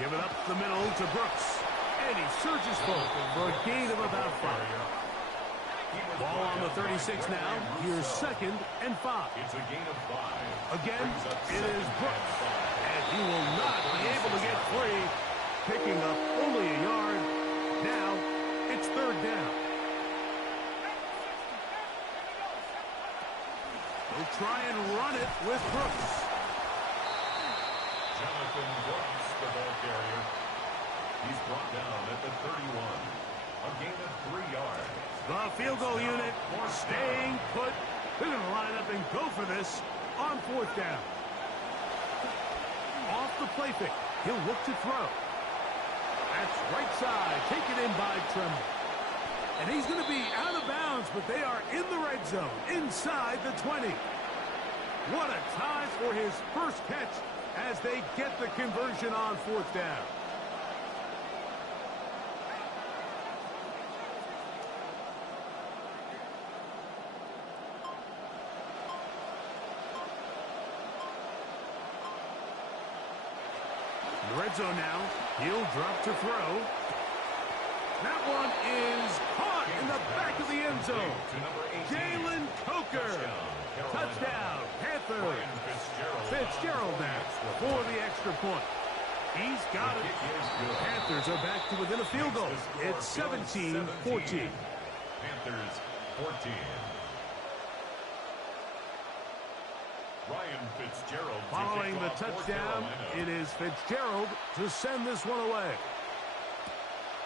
Give it up the middle to Brooks. And he surges forward for a gain of about 5. Ball on the 36 now. Here's 2nd and 5. It's a gain of 5. Again, it is Brooks. And he will not be able to get free. Picking up only a yard. Now, it's 3rd down. They'll try and run it with Brooks. Jonathan Brooks, the ball carrier. He's brought down at the 31. A gain of 3 yards. The field goal unit staying put. They're going to line up and go for this on 4th down. Off the play fake. He'll look to throw. That's right side. Taken in by Tremble. And he's going to be out of bounds, but they are in the red zone, inside the 20. What a time for his first catch as they get the conversion on 4th down. In the red zone now, he'll drop to throw. That one is caught in the back of the end zone. Jalen Coker. Touchdown, Panthers. Fitzgerald now for the extra point. He's got it. Panthers are back to within a field goal. It's 17-14. Panthers 14. Ryan Fitzgerald. Following the touchdown, it is Fitzgerald to send this one away.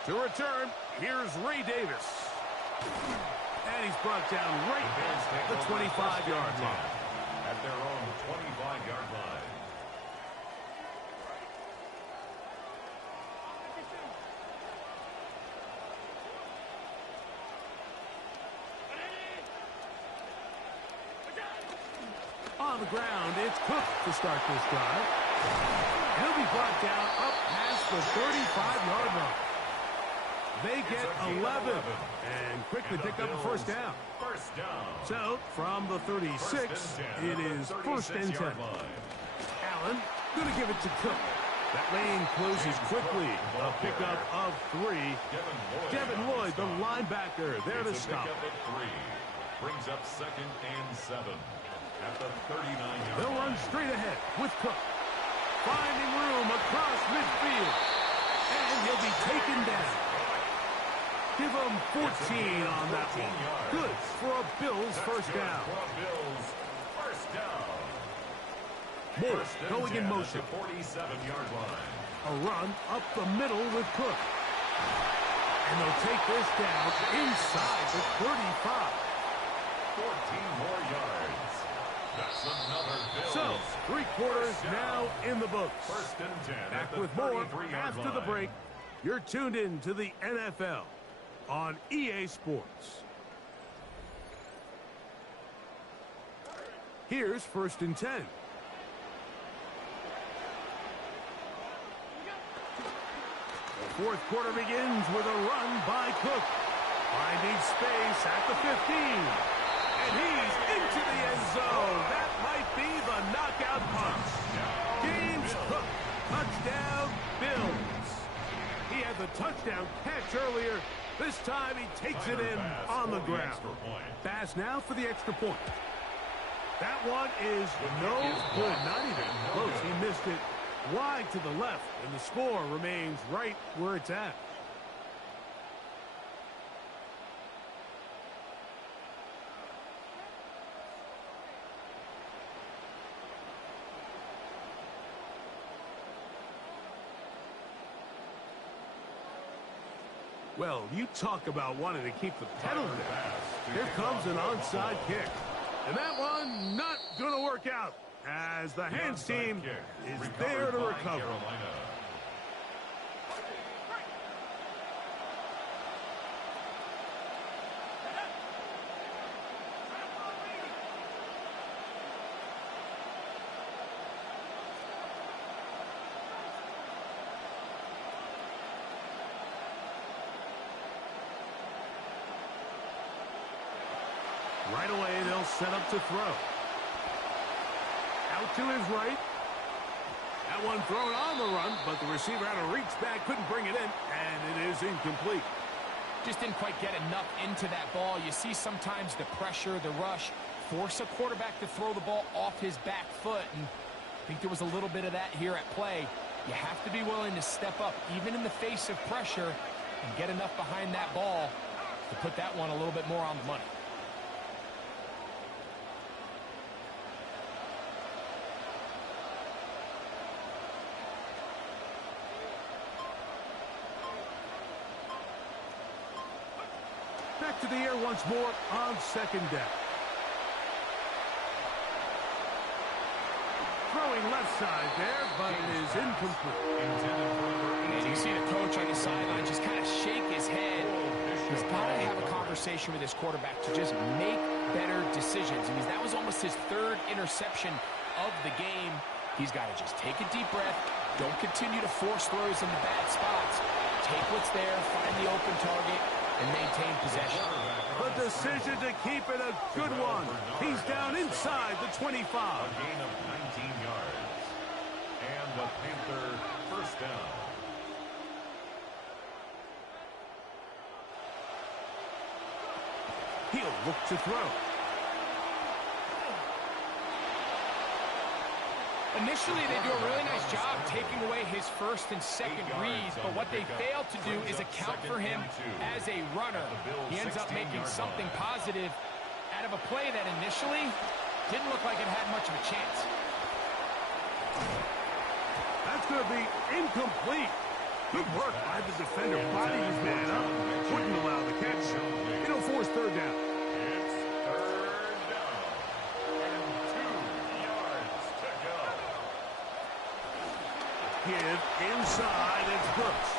To return, here's Ray Davis. And he's brought down right at the 25-yard line. At their own 25-yard line. On the ground, it's Cook to start this drive. He'll be brought down up past the 35-yard line. They get 11 and quickly pick up a first down. First down. So, from the 36, it is 1st and 10. Allen going to give it to Cook. That lane closes quickly. A pickup of 3. Devin Lloyd, the linebacker, there to stop. Brings up 2nd and 7 at the 39-yard. They'll run straight ahead with Cook. Finding room across midfield. And he'll be taken down. Give him 14 on that one. Good for a Bills first down. Moore going in motion. 47-yard line. A run up the middle with Cook. And they'll take this down inside the 35. 14 more yards. That's another Bills. So, 3 quarters now in the books. 1st and 10. Back with more after the break. You're tuned in to the NFL on EA Sports. Here's 1st and 10. The 4th quarter begins with a run by Cook. Finding space at the 15. And he's into the end zone. That might be the knockout punch. James Cook, touchdown Bills. He had the touchdown catch earlier. This time he takes it in on the ground. Pass now for the extra point. That one is no good. Not even close. He missed it wide to the left, and the score remains right where it's at. Well, you talk about wanting to keep the pedal down. Here comes an onside kick. And that one not going to work out as the hands team is there to recover. Right away, they'll set up to throw. Out to his right. That one thrown on the run, but the receiver had to reach back, couldn't bring it in, and it is incomplete. Just didn't quite get enough into that ball. You see sometimes the pressure, the rush, force a quarterback to throw the ball off his back foot, and I think there was a little bit of that here at play. You have to be willing to step up, even in the face of pressure, and get enough behind that ball to put that one a little bit more on the money. Back to the air once more on second down. Throwing left side there, but it is incomplete. And you see the coach on the sideline just kind of shake his head. He's got to have a conversation with his quarterback to just make better decisions. I mean, that was almost his third interception of the game. He's got to just take a deep breath. Don't continue to force throws into bad spots. Take what's there, find the open target, and maintain possession. The decision to keep it a good one. He's down inside the 25. A gain of 19 yards. And the Panther first down. He'll look to throw. Initially, they do a really nice job taking away his first and second reads, but what they fail to do is account for him as a runner. He ends up making something positive out of a play that initially didn't look like it had much of a chance. That's going to be incomplete. Good work by the defender. Body his man up. Wouldn't allow the catch. It'll force third down. It's third down. And 2 yards to go. Give inside, it's Brooks.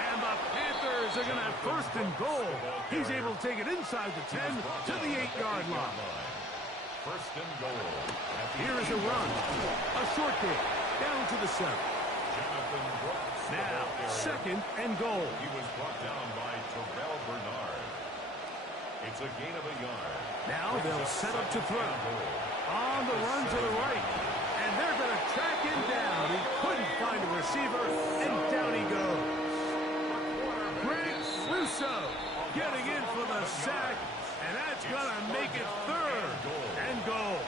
And the Panthers are going to have first and goal. He's able to take it inside the 10 to the 8-yard line. First and goal. Here is a run. A short kick. Down to the 7. Jonathan Brooks. Now, second and goal. He was brought down by Terrell Bernard. It's a gain of a yard. Now they'll set up to throw. On the run to the right. And they're going to track him down. He couldn't find a receiver, and down he goes. Greg Russo getting in for the sack, and that's going to make it third and goal.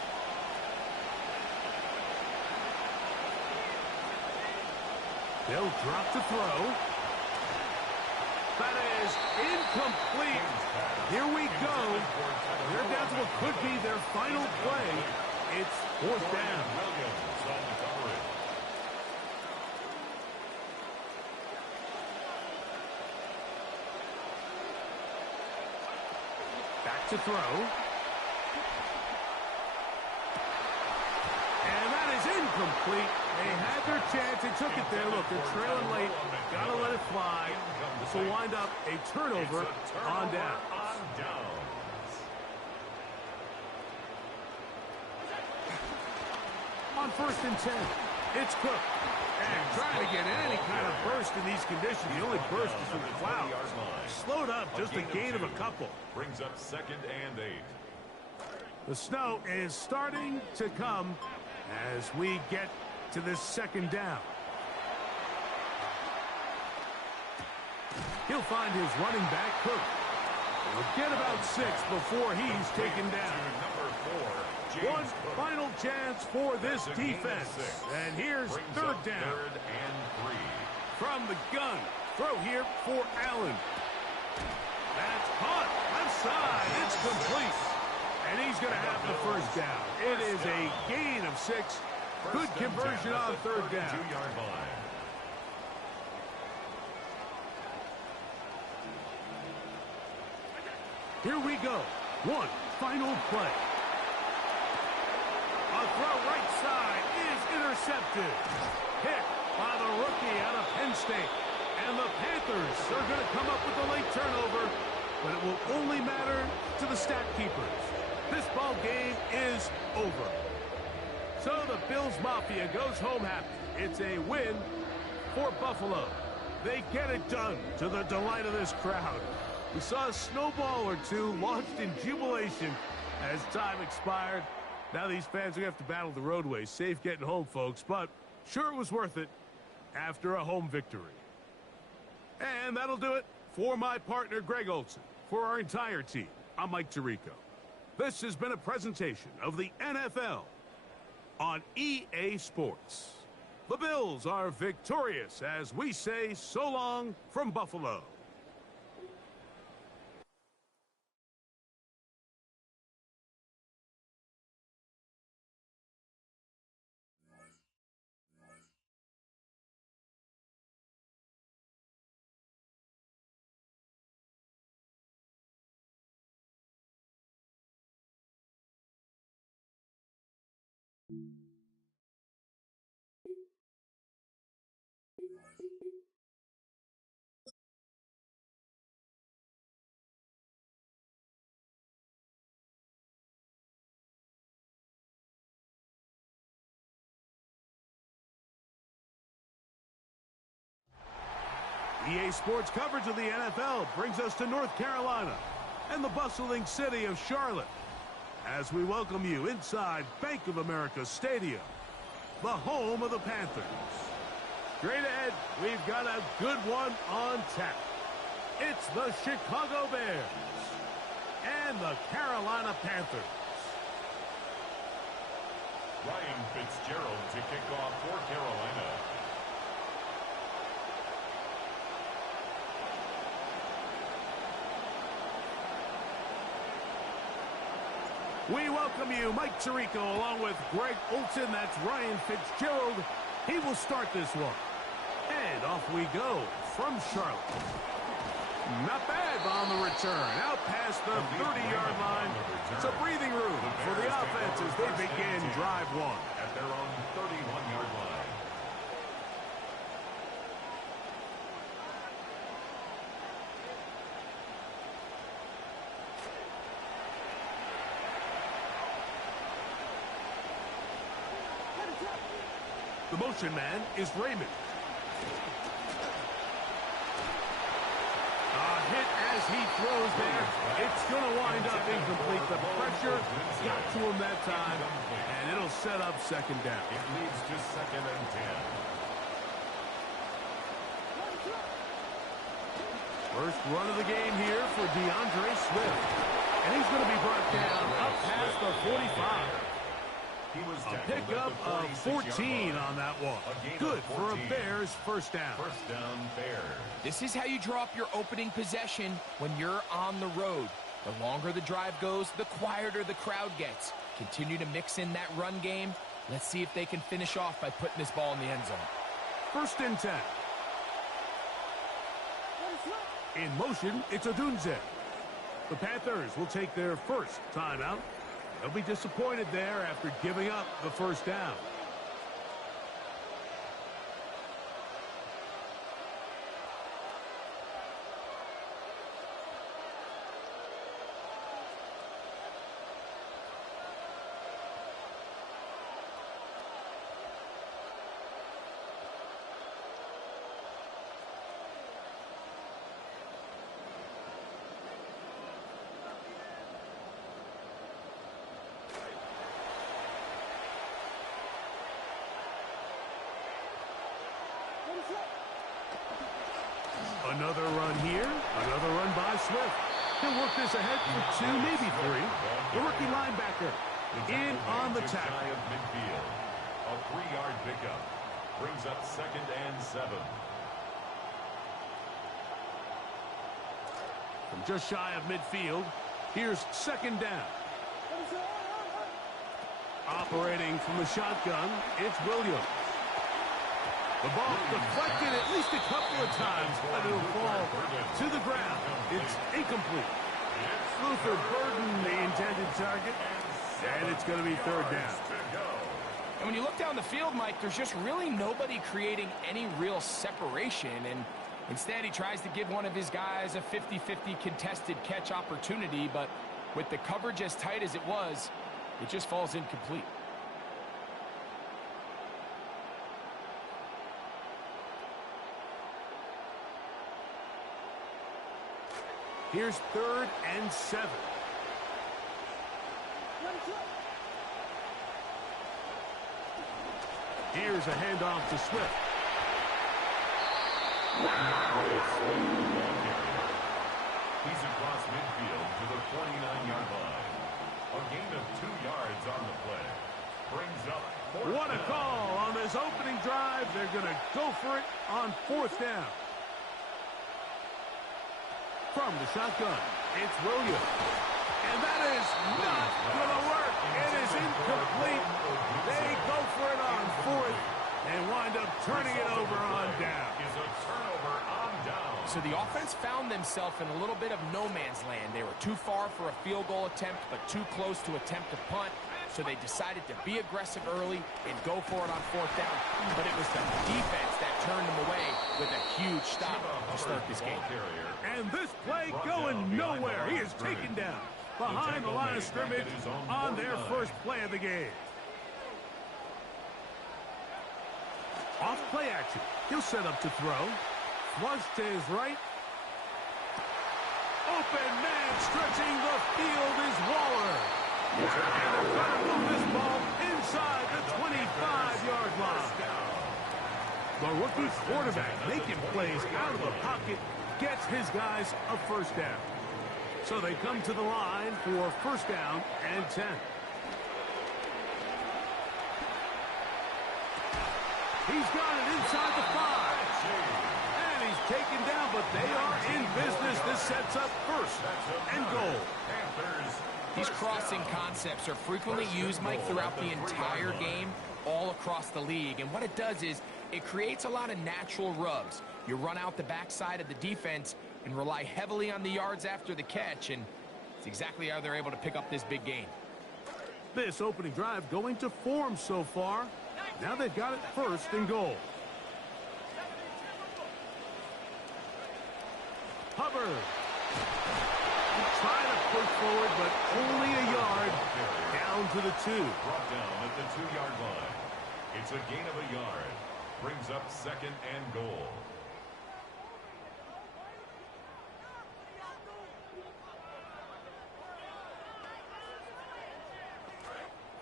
They'll drop to throw. That is incomplete. Here we go. They're down to what could be their final play. It's fourth down. Williams on the coverage. Back to throw. And that is incomplete. They had their chance. They took it there. Look, they're trailing late. Got to let it fly. This will wind up a turnover on down. On first and 10, it's Cook. And trying to get any kind of burst in these conditions. The only burst is from the clouds. Slowed up, just a gain of a couple. Brings up second and 8. The snow is starting to come as we get to this second down. He'll find his running back, Cook. He'll get about 6 before he's taken down. One final chance for this defense. And here's third down. Third and 3. From the gun. Throw here for Allen. That's caught. Left side. It's complete. And he's going to have the first down. It is a gain of 6. Good conversion on third down. 2-yard line. Here we go. One final play. A throw right side is intercepted. Hit by the rookie out of Penn State. And the Panthers are going to come up with a late turnover, but it will only matter to the stat keepers. This ball game is over. So the Bills Mafia goes home happy. It's a win for Buffalo. They get it done to the delight of this crowd. We saw a snowball or two launched in jubilation as time expired. Now these fans are going to have to battle the roadway. Safe getting home, folks, but sure it was worth it after a home victory. And that'll do it for my partner, Greg Olson. For our entire team, I'm Mike Tirico. This has been a presentation of the NFL on EA Sports. The Bills are victorious as we say so long from Buffalo. EA Sports coverage of the NFL brings us to North Carolina and the bustling city of Charlotte as we welcome you inside Bank of America Stadium, the home of the Panthers. Straight ahead, we've got a good one on tap. It's the Chicago Bears and the Carolina Panthers. Ryan Fitzgerald to kick off for Carolina. We welcome you, Mike Tirico, along with Greg Olson. That's Ryan Fitzgerald. He will start this one. And off we go from Charlotte. Not bad on the return. Out past the 30-yard line. It's a breathing room for the offense as they begin drive one. At their own 31-yard line. The motion man is Raymond. Hit as he throws there. It's going to wind up incomplete. The pressure got to him that time, and it'll set up second down. It leads to 2nd and 10. First run of the game here for DeAndre Swift. And he's going to be brought down up past the 45. A pickup of 14 on that one. Good for a Bears first down. First down, Bears. This is how you draw up your opening possession when you're on the road. The longer the drive goes, the quieter the crowd gets. Continue to mix in that run game. Let's see if they can finish off by putting this ball in the end zone. First and 10. In motion, it's Odunze. The Panthers will take their first timeout. They'll be disappointed there after giving up the first down. Another run here, another run by Swift. He'll work this ahead for 2, maybe 3. The rookie linebacker in on the tackle. Midfield. A 3-yard pickup brings up 2nd and 7. From just shy of midfield, here's second down. Operating from the shotgun, it's Williams. The ball deflected at least a couple of times, but it'll fall to the ground. It's incomplete. Luther Burden, the intended target. And it's going to be third down. And when you look down the field, Mike, there's just really nobody creating any real separation. And instead, he tries to give one of his guys a 50-50 contested catch opportunity. But with the coverage as tight as it was, it just falls incomplete. Here's 3rd and 7. Here's a handoff to Swift. He's across midfield to the 49-yard line. A gain of 2 yards on the play. Brings up 4th What a down. call on this opening drive. They're going to go for it on 4th down. From the shotgun, it's Williams. And that is not going to work. It is incomplete. They go for it on 4th and wind up turning it over on down. Is a turnover on down. So the offense found themselves in a little bit of no man's land. They were too far for a field goal attempt, but too close to attempt a punt. So they decided to be aggressive early and go for it on 4th down. But it was the defense that turned them away with a huge stop to start this game. And this play going nowhere. He is taken down behind the line of scrimmage on their first play of the game. Off play action. He'll set up to throw. Flush to his right. Open man stretching the field is Waller. And they're going to move this ball inside the 25-yard line. The rookie quarterback making plays out of the pocket gets his guys a first down. So they come to the line for 1st down and 10. He's got it inside the 5. And he's taken down, but they are in business. This sets up 1st and goal. These crossing concepts are frequently used, Mike, throughout the entire game, all across the league. And what it does is it creates a lot of natural rubs. You run out the backside of the defense and rely heavily on the yards after the catch, and it's exactly how they're able to pick up this big gain. This opening drive going to form so far. Now they've got it 1st and goal. Hubbard. Trying to push forward, but only a yard. Down to the 2. Brought down at the 2-yard line. It's a gain of a yard. Brings up 2nd and goal.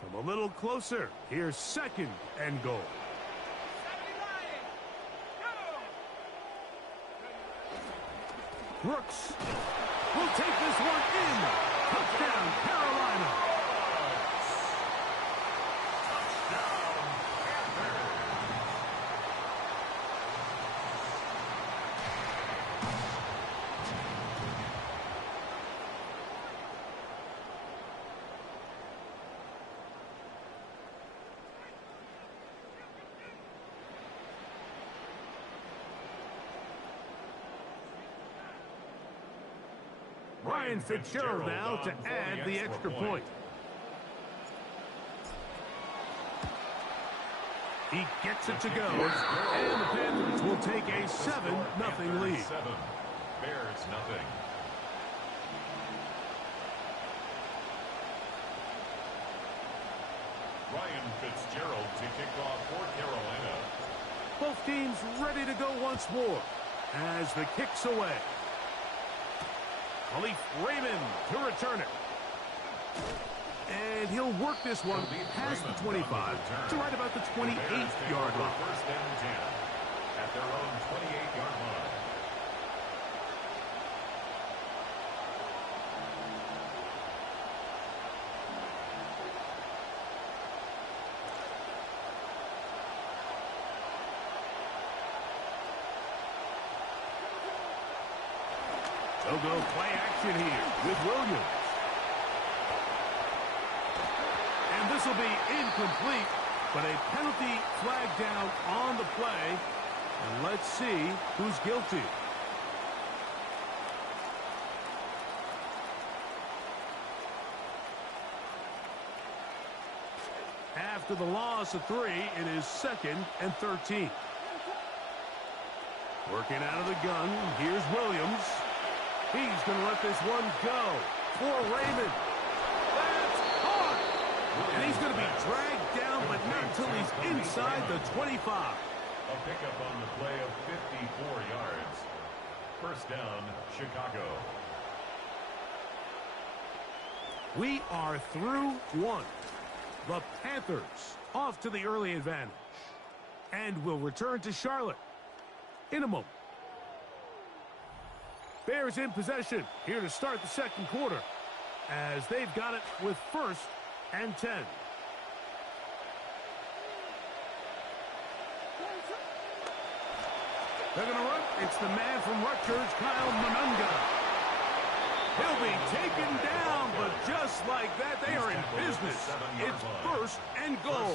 From a little closer, here's 2nd and goal. Brooks will take this one in. Touchdown, Carolina. Ryan Fitzgerald now to add the extra point. He gets it to go, and the Panthers will take a 7-0 lead. 7. Bears nothing. Ryan Fitzgerald to kick off for Carolina. Both teams ready to go once more as the kick's away. Khalif Raymond to return it. And he'll work this one past the 25 to right about the 28-yard line. 1st and 10 at their own 28-yard line. They'll go play action here with Williams. And this will be incomplete, but a penalty flag down on the play. And let's see who's guilty. After the loss of 3, it is 2nd and 13. Working out of the gun, here's Williams. He's going to let this one go for Raymond. That's caught! And he's going to be dragged down, but not until he's inside the 25. A pickup on the play of 54 yards. First down, Chicago. We are through 1. The Panthers off to the early advantage. And will return to Charlotte in a moment. Bears in possession here to start the second quarter as they've got it with 1st and 10. They're going to run. It's the man from Rutgers, Kyle Monunga. He'll be taken down, but just like that, they are in business. It's 1st and goal.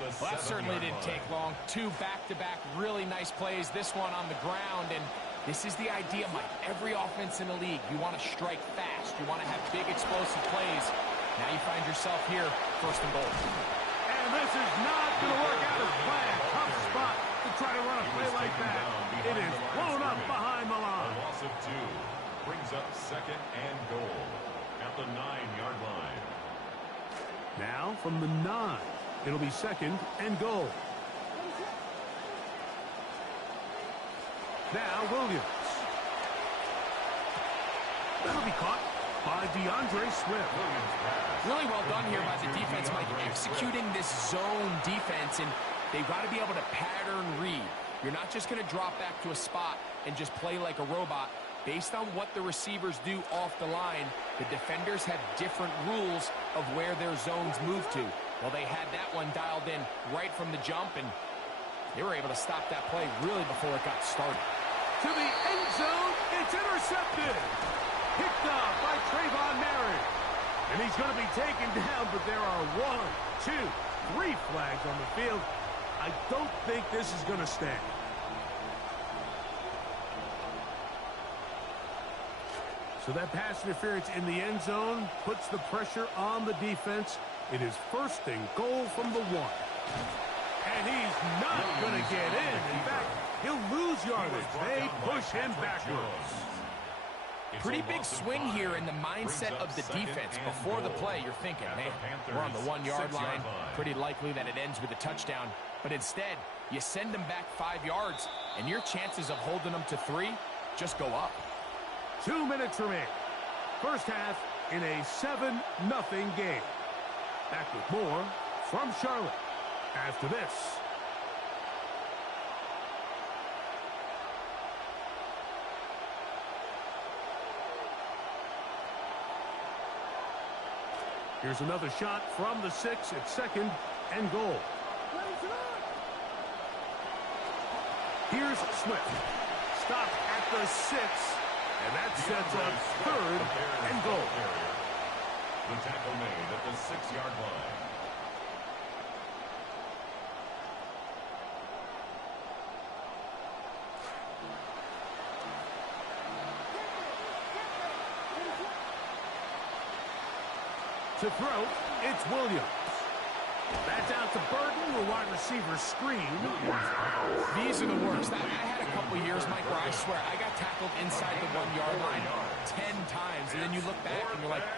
Well, that certainly didn't take long. 2 back-to-back really nice plays. This one on the ground, and this is the idea, Mike. Every offense in the league, you want to strike fast. You want to have big, explosive plays. Now you find yourself here, 1st and goal. And this is not going to work out as planned. Tough spot to try to run a play like that. It is blown up behind the line. A loss of 2 brings up 2nd and goal at the 9-yard line. Now from the 9, it'll be 2nd and goal. Now Williams. That'll be caught by DeAndre Swift. Really well done here by the defense, Mike, executing this zone defense, and they've got to be able to pattern read. You're not just going to drop back to a spot and just play like a robot. Based on what the receivers do off the line, the defenders have different rules of where their zones move to. Well, they had that one dialed in right from the jump, and they were able to stop that play really before it got started. To the end zone, it's intercepted. Picked up by Trayvon Merritt. And he's going to be taken down, but there are 1, 2, 3 flags on the field. I don't think this is going to stand. So that pass interference in the end zone puts the pressure on the defense. It is 1st and goal from the 1. And he's not going to get in. In fact, he'll lose yardage. They push him backwards. Pretty big swing here in the mindset of the defense. Before the play, you're thinking, man, we're on the 1-yard line. Pretty likely that it ends with a touchdown. But instead, you send them back 5 yards, and your chances of holding them to 3 just go up. 2 minutes remain. First half in a 7-0 game. Back with more from Charlotte after this. Here's another shot from the 6 at 2nd and goal. Here's Swift. Stop at the 6. And that sets up 3rd and goal. The tackle made at the 6-yard line. To throw, it's Williams. That's out to Burton, the wide receiver screen. These are the worst. I had a couple years, Mike, where I swear I got tackled inside the 1-yard line 10 times. And then you look back and you're like,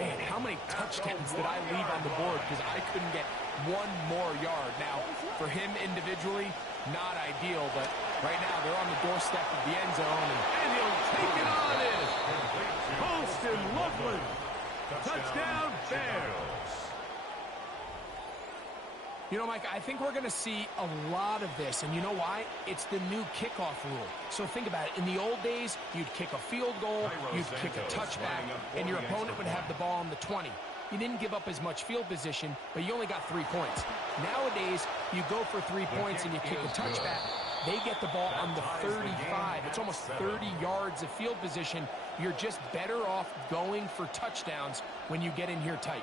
man, how many touchdowns did I leave on the board because I couldn't get 1 more yard? Now, for him individually, not ideal, but right now they're on the doorstep of the end zone. And he'll take it on in. Colston Loveland. Touchdown, Bears. You know, Mike, I think we're going to see a lot of this, and you know why? It's the new kickoff rule. So think about it. In the old days, you'd kick a field goal, you'd kick a touchback, and your opponent would have the ball on the 20. You didn't give up as much field position, but you only got 3 points. Nowadays, you go for 3 points and you kick a touchback. They get the ball on the 35. It's almost 30 yards of field position. You're just better off going for touchdowns when you get in here tight.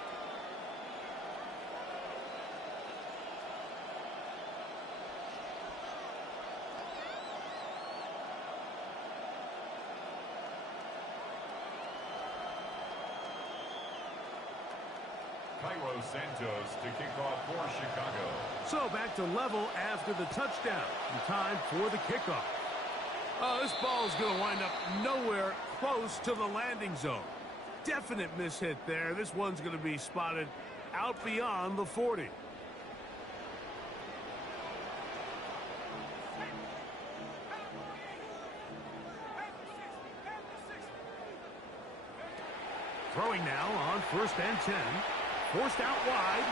Cairo Santos to kick off for Chicago. So back to level after the touchdown. And time for the kickoff. Oh, this ball is going to wind up nowhere close to the landing zone. Definite mishit there. This one's going to be spotted out beyond the 40. Throwing now on 1st and 10. Forced out wide.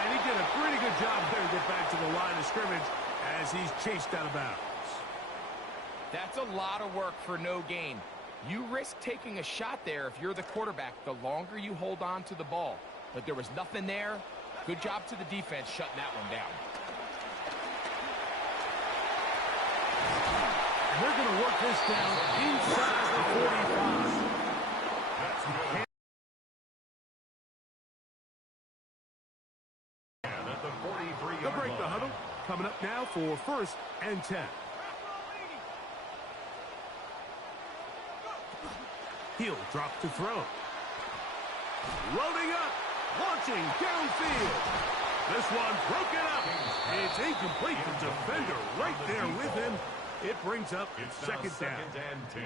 And he did a pretty good job there to get back to the line of scrimmage as he's chased out of bounds. That's a lot of work for no gain. You risk taking a shot there if you're the quarterback the longer you hold on to the ball. But there was nothing there. Good job to the defense shutting that one down. And they're going to work this down inside the 45. And at the 43-yard They'll break the huddle. Coming up now for 1st and 10. He'll drop to throw. Loading up. Launching downfield. This one broken up. It's incomplete. The defender right there with him. It brings up second down. And 10.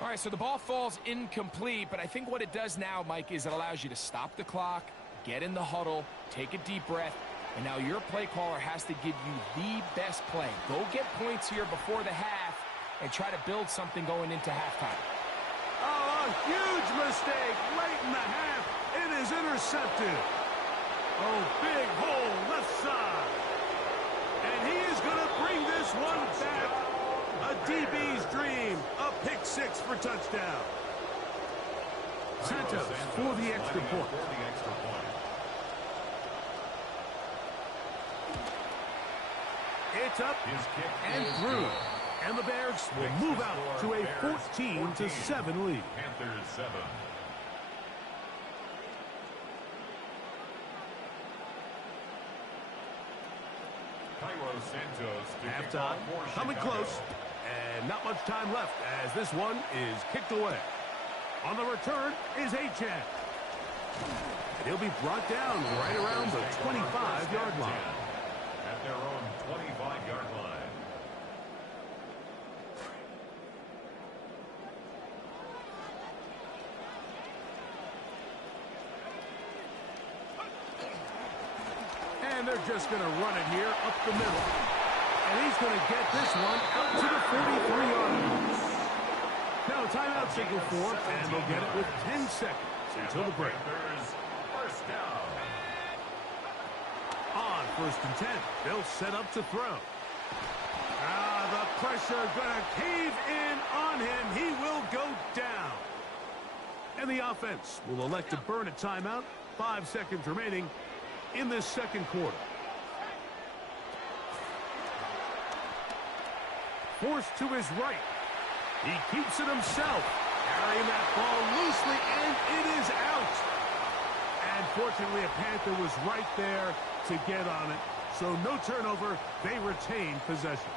All right, so the ball falls incomplete, but I think what it does now, Mike, is it allows you to stop the clock, get in the huddle, take a deep breath, and now your play caller has to give you the best play. Go get points here before the half and try to build something going into halftime. Oh, a huge mistake late in the half. It is intercepted. Oh, big hole left side. And he is going to bring this one back. A DB's dream. A pick 6 for touchdown. Santos for the extra point. It's up and through. And the Bears will move out to a 14-7 lead. Panthers 7. Cairo Santos to kick off Halftime for coming Chicago. close. And not much time left as this one is kicked away. On the return is Achan. And he'll be brought down right around the 25-yard line. At their own 25-yard line. And they're just going to run it here up the middle. And he's going to get this one out to the 43-yard line. Now, timeout signal for, and they'll get it with 10 seconds until the break. First down. On 1st and 10, they'll set up to throw. The pressure going to cave in on him. He will go down. And the offense will elect to burn a timeout. 5 seconds remaining in this second quarter. Forced to his right. He keeps it himself. Carrying that ball loosely, and it is out. And fortunately, a Panther was right there to get on it. So no turnover. They retain possession.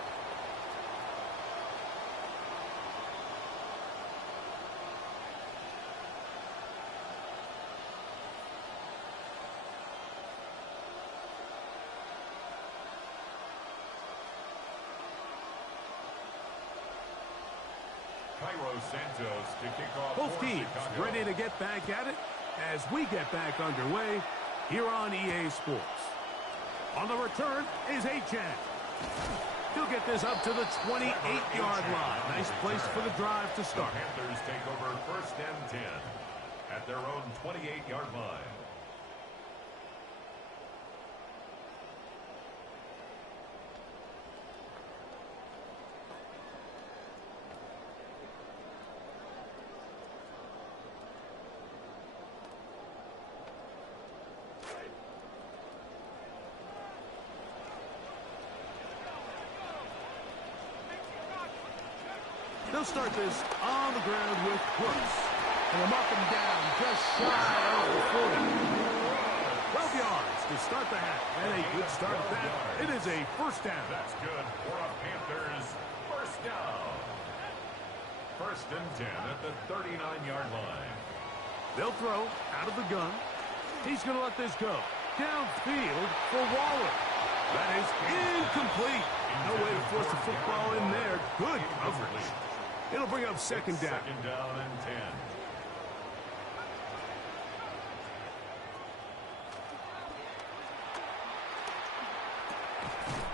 Cairo Santos to kick off Both for teams Chicago. ready to get back at it as we get back underway here on EA Sports. On the return is Achan. He'll get this up to the 28-yard line. Nice place for the drive to start. The Panthers take over 1st and 10 at their own 28-yard line. They'll start this on the ground with Brooks. And they'll knock him down just shy of the 40. 12 yards to start the half. And a good start at that. It is a first down. That's good for a Panthers first down. 1st and 10 at the 39-yard line. They'll throw out of the gun. He's going to let this go. Downfield for Waller. That is incomplete. No way to force the football in there. Good coverage. It'll bring up second down. Second down and 10.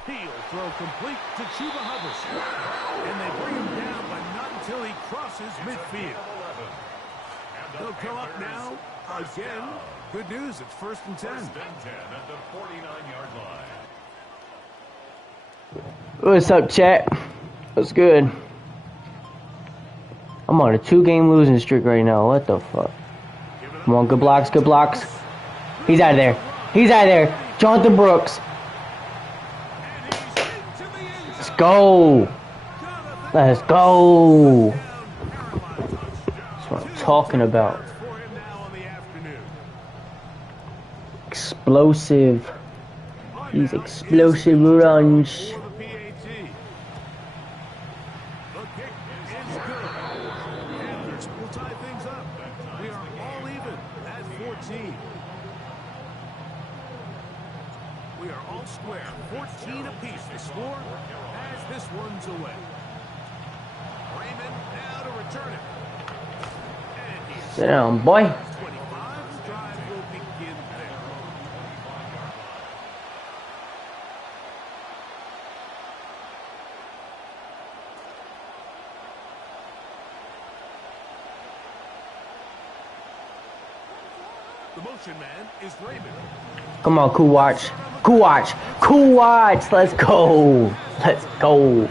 He'll throw complete to Chuba Hubbard. And they bring him down, but not until he crosses midfield. They'll come up now. Again, good news, it's 1st and 10. 1st and 10 at the 49-yard line. What's up, chat? What's good? I'm on a 2-game losing streak right now. What the fuck? Come on, good blocks, good blocks. He's out of there. He's out of there. Jonathan Brooks. Let's go. Let's go. That's what I'm talking about. Explosive. These explosive runs. We are all square. 14 apiece. The score as this one's away. Raymond now to return it. Sit down, boy. 25. Drive will begin there. The motion man is Raymond. Come on, cool watch. Cool watch. Cool watch. Let's go. Let's go.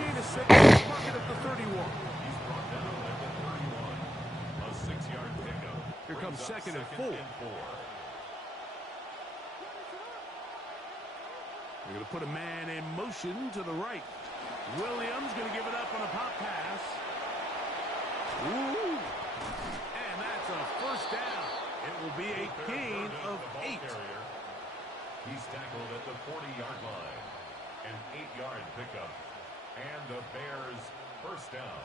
Here comes 2nd and 4. We're going to put a man in motion to the right. Williams going to give it up on a pop pass. Ooh. And that's a 1st down. It will be a gain of 8. He's tackled at the 40-yard line. An 8-yard pickup. And the Bears 1st down.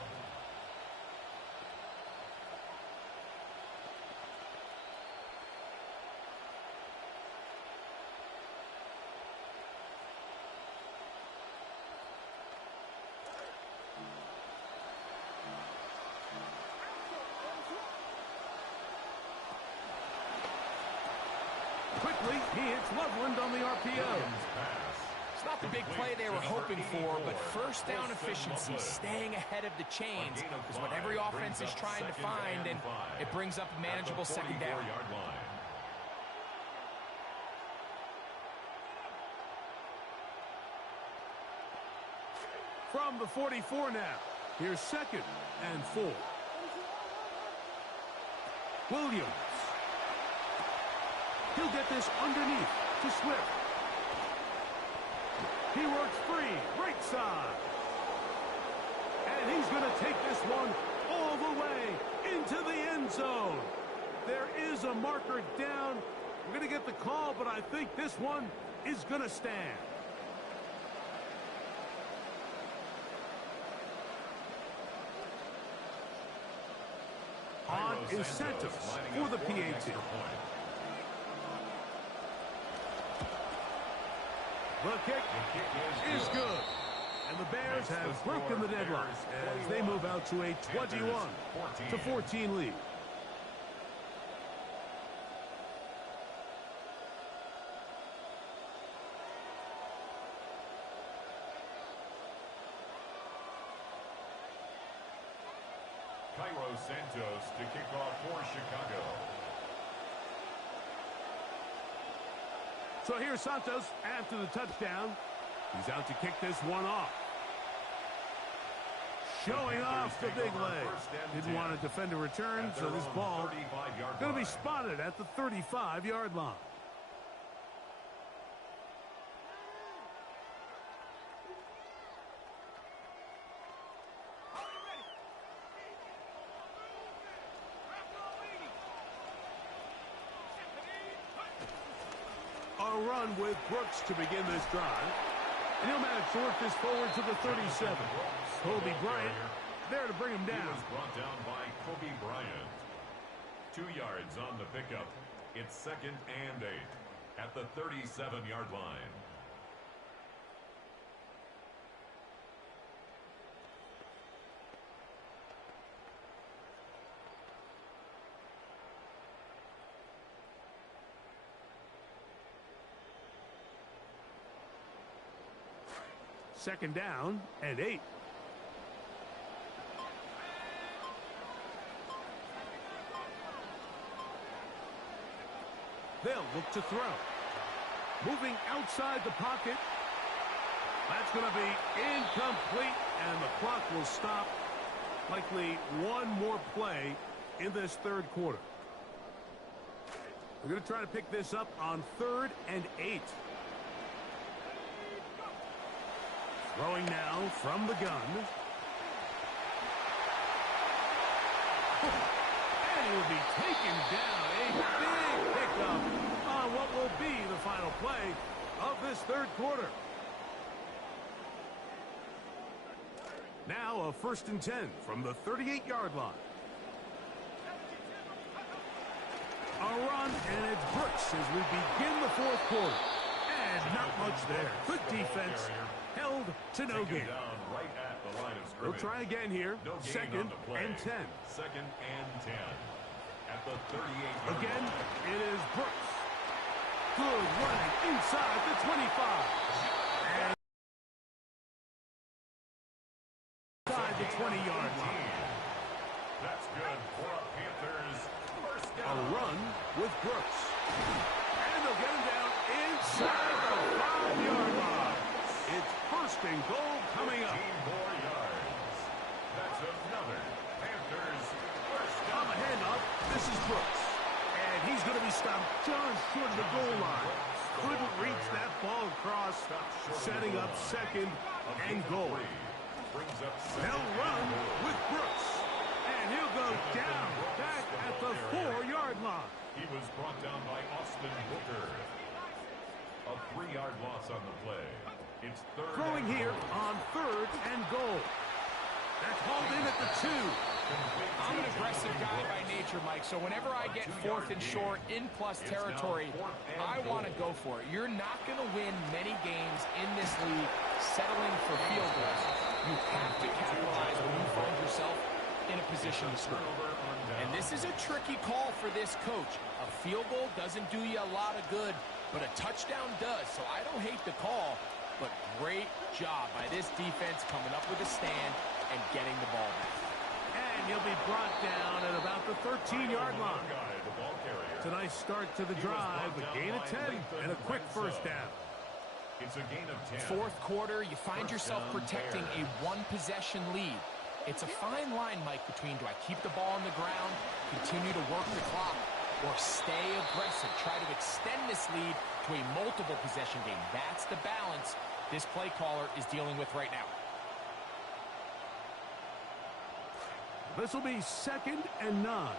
Quickly, he hits Loveland on the RPO. It's not the big play they were hoping for, but 1st down efficiency, staying ahead of the chains, is what every offense is trying to find, and it brings up a manageable 2nd down. From the 44 now, here's 2nd and 4. Williams. He'll get this underneath to Swift. He works free, right side. And he's going to take this one all the way into the end zone. There is a marker down. We're going to get the call, but I think this one is going to stand. On is Santos for the PAT. The kick is good. And the Bears have broken the deadlock as they move out to a 21-14 lead. Cairo Santos to kick off for Chicago. So here's Santos after the touchdown. He's out to kick this one off. Showing off the big leg. Didn't want to defend a return, so this ball going to be spotted at the 35-yard line. A run with Brooks to begin this drive. And he'll manage to work this forward to the 37. Kobe Bryant there to bring him down. He was brought down by Kobe Bryant. 2 yards on the pickup. It's 2nd and 8 at the 37-yard line. Second down and 8. They'll look to throw. Moving outside the pocket. That's going to be incomplete, and the clock will stop. Likely one more play in this third quarter. We're going to try to pick this up on 3rd and 8. Throwing now from the gun. And he will be taken down. A big pickup on what will be the final play of this third quarter. Now a 1st and 10 from the 38-yard line. A run, and it's Brooks as we begin the fourth quarter. And not much there. Good defense. Held to no gain. Right at the line of We'll scrimmage. try again here. No 2nd and 10. 2nd and 10 at the 38. Again, it is Brooks. Good running inside the 25. And inside the 20-yard line. That's good for a Panthers first A down. run with Brooks. And they'll get him down inside the 5-yard line. It's 1st and goal coming up. 15 more yards. That's another Panthers first On down. the handoff, this is Brooks. And he's going to be stopped just short of the goal line. Couldn't reach that ball across, setting up 2nd and goal. Brings up They'll run with Brooks. And he'll go down back at the 4-yard line. He was brought down by Austin Booker. A 3-yard loss on the play. It's 3rd Throwing and here goal. on 3rd and goal. That's hauled in at the 2. I'm an aggressive guy by nature, Mike, so whenever I get 4th and short in plus territory, I want to go for it. You're not going to win many games in this league settling for field goals. You have to capitalize when you find yourself in a position to score. And this is a tricky call for this coach. A field goal doesn't do you a lot of good, but a touchdown does. So I don't hate the call, but great job by this defense coming up with a stand and getting the ball back. And he'll be brought down at about the 13-yard line. It's a nice start to the drive, a gain of 10, and a quick first down. It's a gain of 10. Fourth quarter, you find yourself protecting a one-possession lead. It's a fine line, Mike, between do I keep the ball on the ground, continue to work the clock, or stay aggressive, try to extend this lead to a multiple possession game. That's the balance this play caller is dealing with right now. This will be 2nd and 9.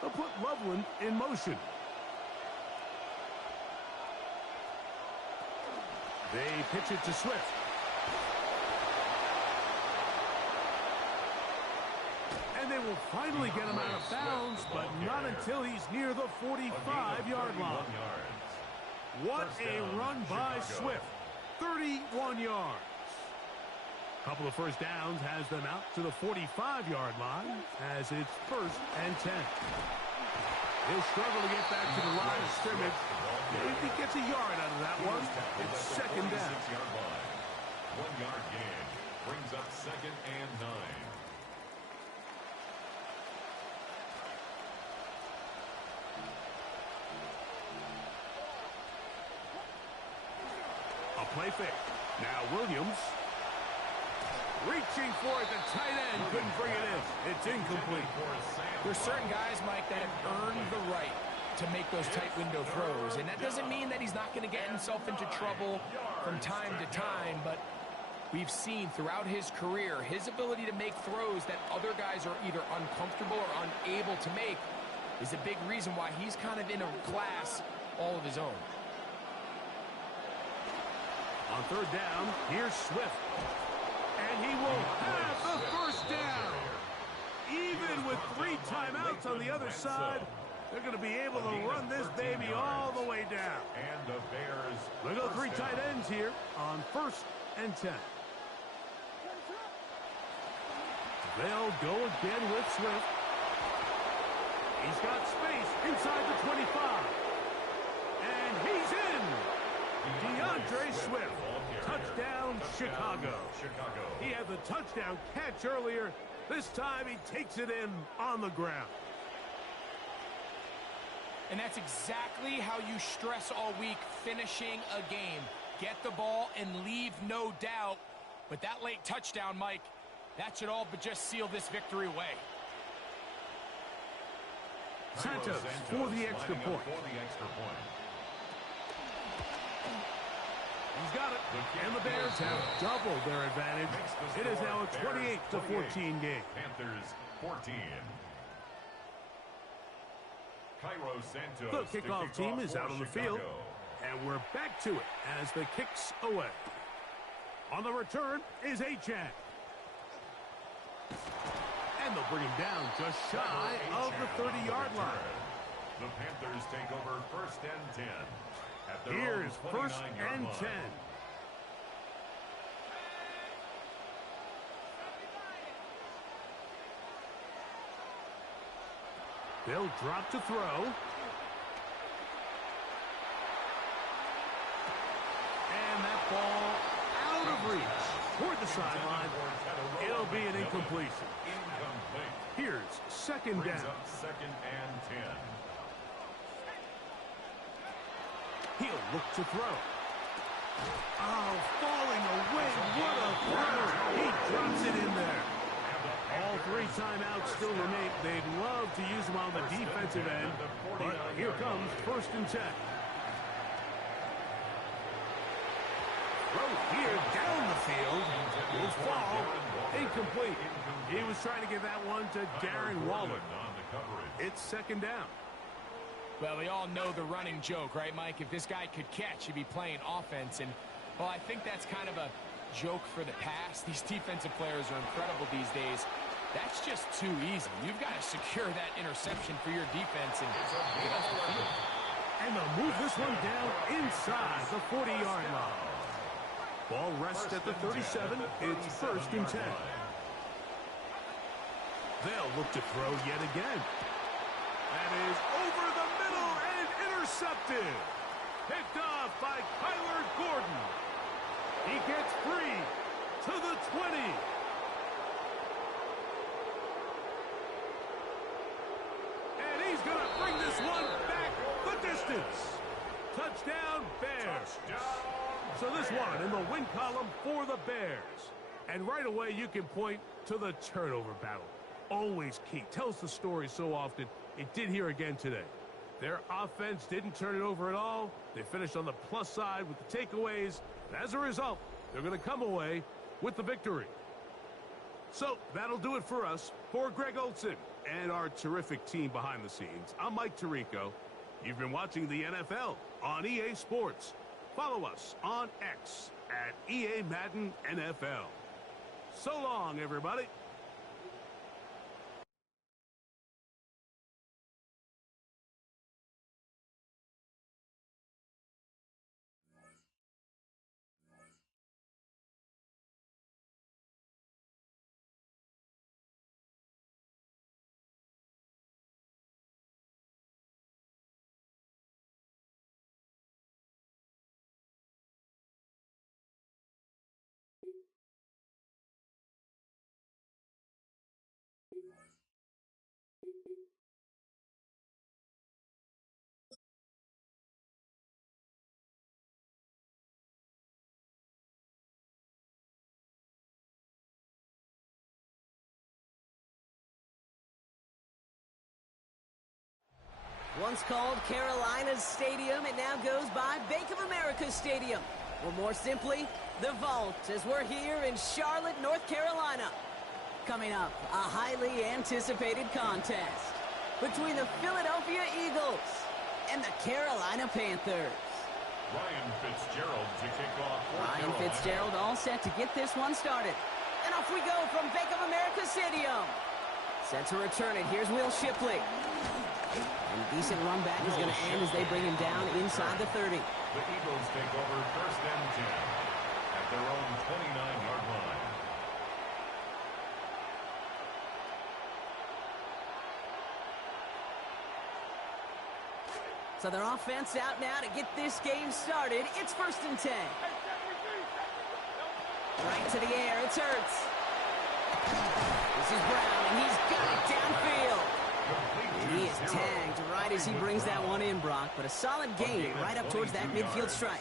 They'll put Loveland in motion. They pitch it to Swift. And they will finally get him out of bounds, but not until he's near the 45-yard line. What a run by Swift. 31 yards. Couple of first downs has them out to the 45-yard line as it's 1st and 10. He'll struggle to get back to the line of scrimmage. If he gets a yard out of that one, it's 2nd down. 1-yard gain brings up 2nd and 9. A play fake. Now Williams. Reaching for it, the tight end couldn't bring it in. It's incomplete. There's certain guys, Mike, that have earned the right to make those tight window throws, and that doesn't mean that he's not going to get himself into trouble from time to time, but we've seen throughout his career his ability to make throws that other guys are either uncomfortable or unable to make is a big reason why he's kind of in a class all of his own. On 3rd down, here's Swift. And he will have the first down. Even with 3 timeouts on the other side, they're going to be able to run this baby all the way down. And the Bears. They go 3 tight ends here on 1st and 10. They'll go again with Swift. He's got space inside the 25. And he's in. DeAndre Swift. Touchdown, Chicago. He had the touchdown catch earlier. This time he takes it in on the ground. And that's exactly how you stress all week finishing a game. Get the ball and leave no doubt. But that late touchdown, Mike, that should all but just seal this victory away. Santos for the extra point. He's got it. And the Bears have doubled their advantage. It is now a 28-14 game. Panthers 14. Cairo Santos. The kickoff team is out on the field. And we're back to it as the kick's away. On the return is Achan. And they'll bring him down just shy of the 30-yard line. The Panthers take over 1st and 10. Here's 1st and 10. They'll drop to throw. And that ball out of reach toward the sideline. It'll be an incompletion. Here's 2nd down. 2nd and 10. He'll look to throw. Oh, falling away. What a throw. He drops it in there. All 3 timeouts still remain. They'd love to use them on the defensive end. But here comes 1st and 10. Throw here down the field. Will fall. Incomplete. He was trying to get that one to Darren Waller. It's 2nd down. Well, we all know the running joke, right, Mike? If this guy could catch, he'd be playing offense. And, well, I think that's kind of a joke for the past. These defensive players are incredible these days. That's just too easy. You've got to secure that interception for your defense and get off the field. And they'll move this one down inside the 40-yard line. Ball rests at the 37. It's 1st and 10. They'll look to throw yet again. That is over the middle and intercepted. Picked off by Kyler Gordon. He gets free to the 20. And he's going to bring this one back the distance. Touchdown, Bears. So this one in the win column for the Bears. And right away you can point to the turnover battle. Always key. Tells the story so often. It did here again today. Their offense didn't turn it over at all. They finished on the plus side with the takeaways. And as a result, they're going to come away with the victory. So that'll do it for us. For Greg Olson and our terrific team behind the scenes, I'm Mike Tirico. You've been watching the NFL on EA Sports. Follow us on X at EA Madden NFL. So long, everybody. Once called Carolina's Stadium, it now goes by Bank of America Stadium. Or more simply, the Vault, as we're here in Charlotte, North Carolina. Coming up, a highly anticipated contest between the Philadelphia Eagles and the Carolina Panthers. Ryan Fitzgerald to kick off. Ryan Fitzgerald all set to get this one started. And off we go from Bank of America Stadium. Set to return it. Here's Will Shipley. And a decent run back is going to end as they bring him down inside the 30. The Eagles take over 1st and 10 at their own 29-yard line. So their offense out now to get this game started. It's 1st and 10. Right to the air. It's Hurts. This is Brown, and he's got it downfield. And he is tagged right as he brings that one in, Brock. But a solid gain right up towards that midfield strike.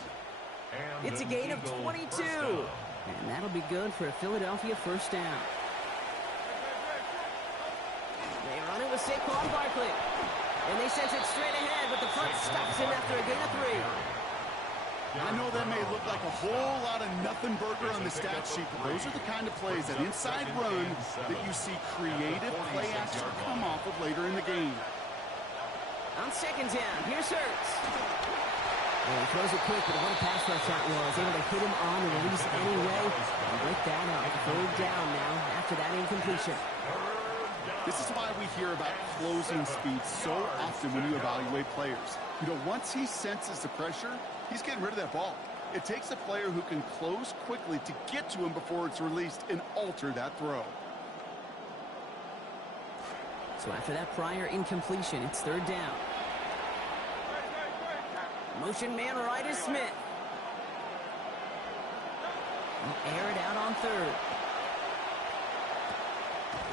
It's a gain of 22. And that'll be good for a Philadelphia 1st down. They run it with Saquon Barkley. And they send it straight ahead, but the front stops him after a gain of 3. I know that may look like a whole lot of nothing burger on the stat sheet, but those are the kind of plays, that inside run, that you see creative play action come off of later in the game. On 2nd down, here's Hurts. Well, he throws it quick, but what a pass rush that was. Able to hit him on the release anyway and break that up. 3rd down now after that incompletion. This is why we hear about closing speed so often when you evaluate players. You know, once he senses the pressure, he's getting rid of that ball. It takes a player who can close quickly to get to him before it's released and alter that throw. So after that prior incompletion, it's 3rd down. Motion man right is Smith. He'll air it out on 3rd.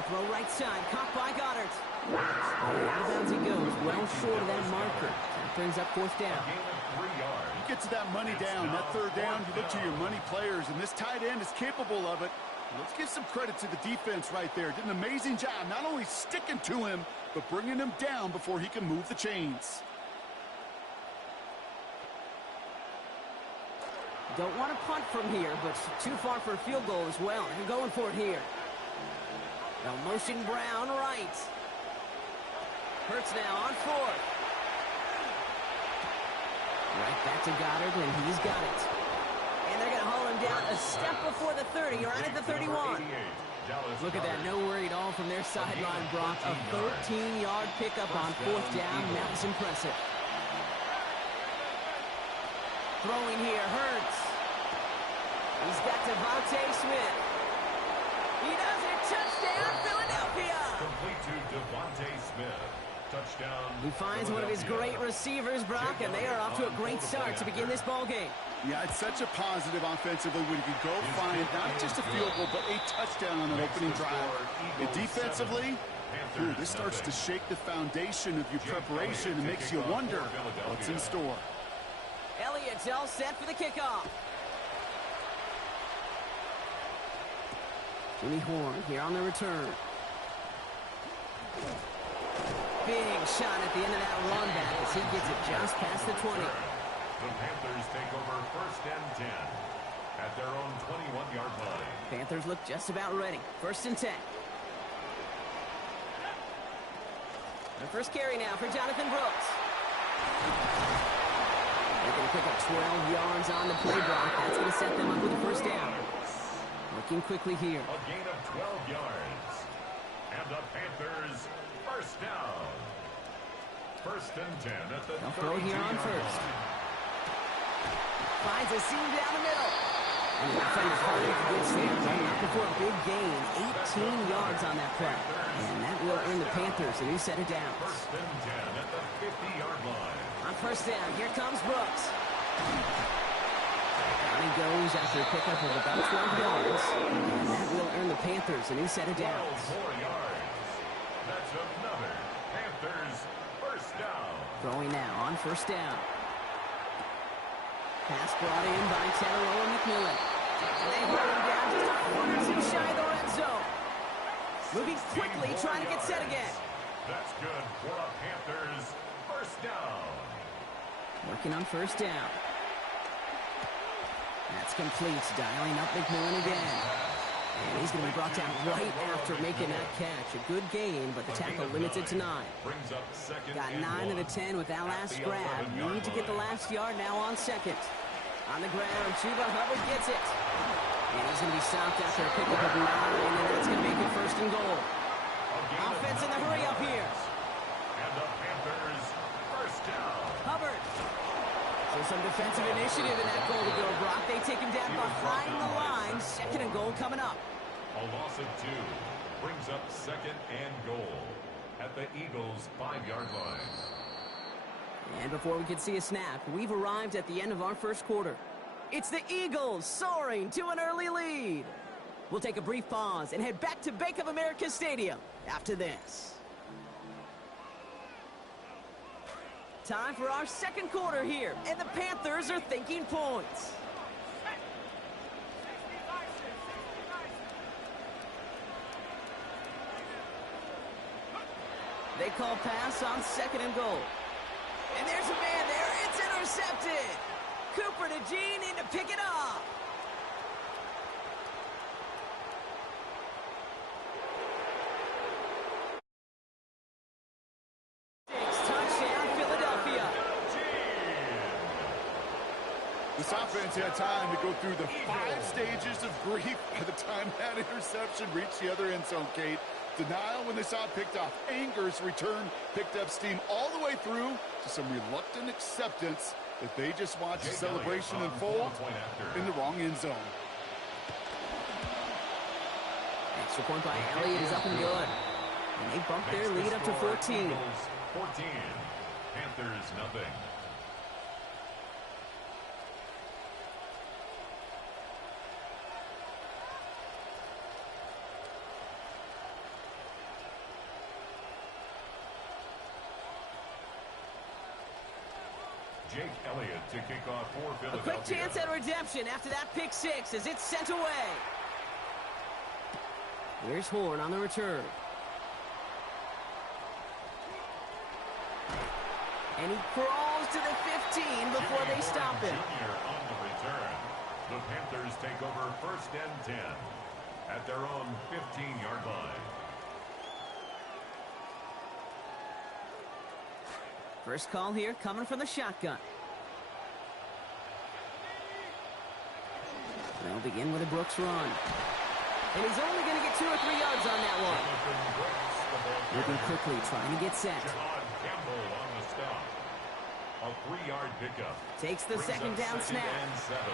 Throw right side, caught by Goddard. Out of bounds he goes, well short of that marker. That brings up 4th down. You get to that money down, that 3rd down, you look to your money players, and this tight end is capable of it. Let's give some credit to the defense right there. Did an amazing job, not only sticking to him, but bringing him down before he can move the chains. Don't want to punt from here, but too far for a field goal as well. They're going for it here. Now motion Brown right. Hurts now on 4th. Right back to Goddard, and he's got it. And they're going to haul him down a step before the 30, right at the 31. Look at that, no worry at all from their sideline, Brock. A 13-yard pickup on 4th down. That was impressive. Throwing here, Hurts. He's got Devontae Smith. He does it. Touchdown, Philadelphia. Complete to Devontae Smith. Touchdown. He finds one of his great receivers, Brock, and they are off to a great start to begin this ball game. Yeah, it's such a positive offensively when you can go find not just a field goal, but a touchdown on an opening drive. And defensively, this starts to shake the foundation of your preparation and makes you wonder what's in store. Elliott's all set for the kickoff. Jimmy Horn here on the return. Big shot at the end of that run back as he gets it just past the 20. The Panthers take over 1st and 10 at their own 21-yard line. Panthers look just about ready. 1st and 10. The first carry now for Jonathan Brooks. They're going to pick up 12 yards on the play block. That's going to set them up with a 1st down. Looking quickly here. A gain of 12 yards. And the Panthers 1st down. 1st and 10 at the 32-yard line. Finds a seam down the middle. And the defender's hard to get there. Right before a big gain. 18 yards on that play. And that will earn the Panthers a new set of downs. 1st and 10 at the 50-yard line. On 1st down, here comes Brooks. And he goes after a pickup of about 12 yards. And that will earn the Panthers a new set of downs. 12 more yards. That's another Panthers 1st down. Throwing now on 1st down. Pass brought in by Tedoroa McMillan. And they hold him down just a foot or two shy of the red zone. Moving quickly, trying to get set again. That's good for a Panthers 1st down. Working on 1st down. That's complete. Dialing up McMillan again. And he's going to be brought down right after making that catch. A good gain, but the tackle limits it to 9. Brings up 2nd Got and 9 1 of the 10 with that last grab. 11-yard Need to get the line. last yard now on 2nd. On the ground, Chuba Hubbard gets it. And he's going to be stopped after a pickup of 9, and that's going to make it 1st and goal. A Offense in the hurry up here. And the Panthers first down. Hubbard. So some defensive initiative in that goal to go, Brock. They take him down behind the line. Second and goal coming up. A loss of 2 brings up second and goal at the Eagles' 5-yard line. And before we can see a snap, we've arrived at the end of our first quarter. It's the Eagles soaring to an early lead. We'll take a brief pause and head back to Bank of America Stadium after this. Time for our second quarter here, and the Panthers are thinking points. They call pass on second and goal. And there's a man there. It's intercepted. Cooper to Gene in to pick it up. Touchdown, Philadelphia. This offense had time to go through the 5 stages of grief by the time that interception reached the other end zone, Kate. Denial when they saw it picked off. Anger's return picked up steam all the way through to some reluctant acceptance that they just watched the celebration unfold in the wrong end zone. Extra point by Elliott is up and good. And they bump their lead up to 14. 14. Panthers nothing. Jake Elliott to kick off for Philadelphia. A quick chance at redemption after that pick 6 as it's sent away. Here's Horn on the return. And he crawls to the 15 before they stop him. Junior on the return. The Panthers take over first and 10 at their own 15-yard line. First call here coming from the shotgun. They'll begin with a Brooks run. And he's only going to get 2 or 3 yards on that one. Moving quickly, trying to get set. John Campbell on the stop. A 3-yard pickup. Takes the second down snap. And 7. At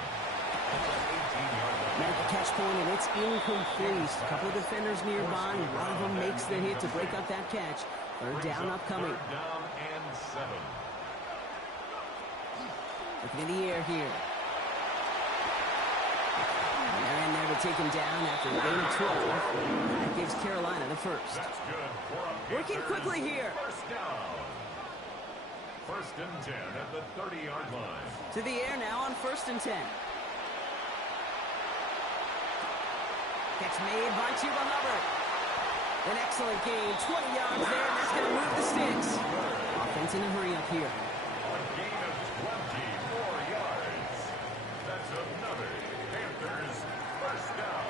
the 18-yard line. At the catch point, and it's incomplete. A couple of defenders nearby. One of them makes the hit to break up that catch. Third down upcoming. Third down and 7. Looking in the air here. And they're in there to take him down after a gain of 12. That gives Carolina the first. That's good for a Working quickly here. First down. First and 10 at the 30-yard line. To the air now on first and 10. Catch made by Chuba Hubbard. An excellent gain, 20 yards there, and that's going to move the sticks. Offense in a hurry up here. A gain of 24 yards. That's another Panthers first down.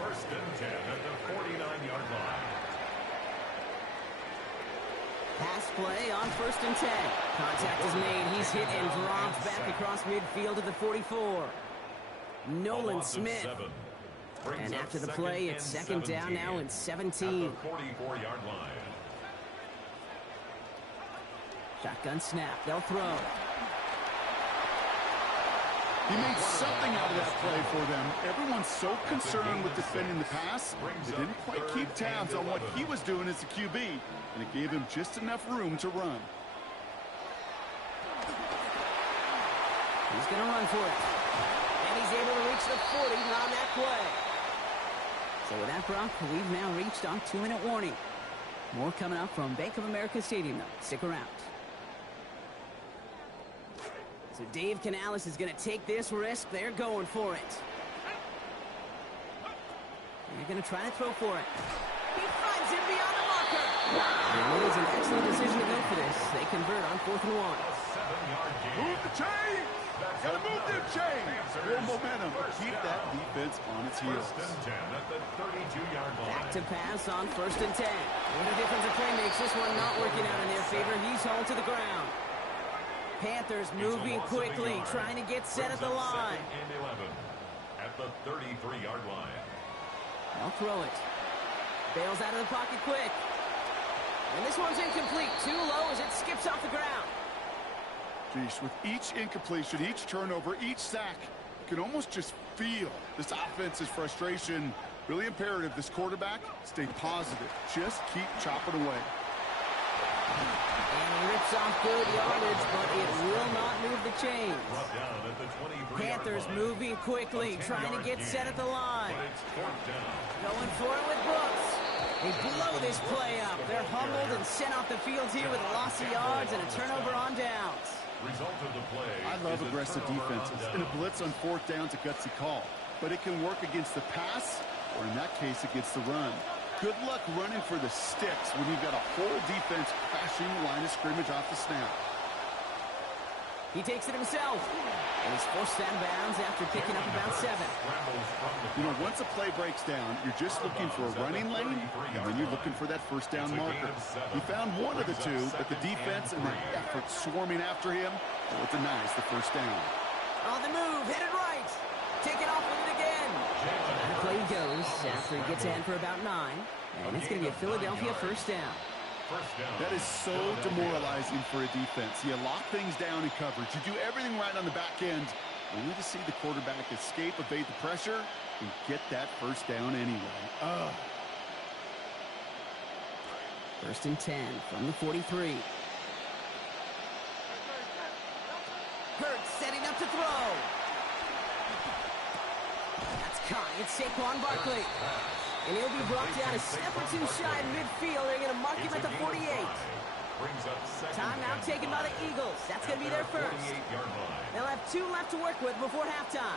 First and 10 at the 49-yard line. Pass play on first and 10. Contact is made. He's hit and dropped back across midfield to the 44. Nolan Smith. And after the play, it's second down now and 17. At the 44-yard line. Shotgun snap. They'll throw. He made something out of that play for them. Everyone's so concerned with defending the pass, they didn't quite keep tabs on what he was doing as a QB, and it gave him just enough room to run. He's going to run for it. And he's able to reach the 40 on that play. So with that, Brock, we've now reached our 2-minute warning. More coming up from Bank of America Stadium, though. Stick around. So Dave Canales is going to take this risk. They're going for it. They're going to try to throw for it. He finds him beyond the marker. And it is an excellent decision to go for this. They convert on 4th and 1. 7-yard gain. Move the chain! Gotta move them chains! Real momentum. Keep that defense on its heels. First and 10 at the 32-yard line. Back to pass on first and 10. What a difference a play makes. This one not working out in their favor. He's hauled to the ground. Panthers moving quickly, trying to get set at the line. Second and 11 at the 33-yard line. They'll throw it. Bails out of the pocket quick. And this one's incomplete. Too low as it skips off the ground. Geesh, with each incompletion, each turnover, each sack, you can almost just feel this offense's frustration. Really imperative this quarterback stay positive. Just keep chopping away. And he rips off good yardage, but it will not move the chains. Panthers moving quickly, trying to get set at the line. Going for it with Brooks. They blow this play up. They're humbled and sent off the field here with a loss of yards and a turnover on downs. I love aggressive defenses. In a blitz on fourth down's a gutsy call, but it can work against the pass, or in that case, against the run. Good luck running for the sticks when you've got a whole defense crashing the line of scrimmage off the snap. He takes it himself, and he's forced out of bounds after picking up about 7. You know, once a play breaks down, you're just looking for a running lane, and then you're looking for that first down marker. He found one of the two, but the defense and the effort swarming after him, well, it denies the first down. On the move, headed right. Taking off with it again. And the play goes after he gets in for about 9, and it's going to be a Philadelphia first down. That is so demoralizing for a defense. You lock things down in coverage. You do everything right on the back end, only to see the quarterback escape, evade the pressure, and get that first down anyway. Ugh. 1st and 10 from the 43. Hurts setting up to throw. That's caught. It's Saquon Barkley. And he'll be brought down a step or two shy in midfield. They're going to mark him at the 48. Timeout taken by the Eagles. That's going to be their first. They'll have 2 left to work with before halftime.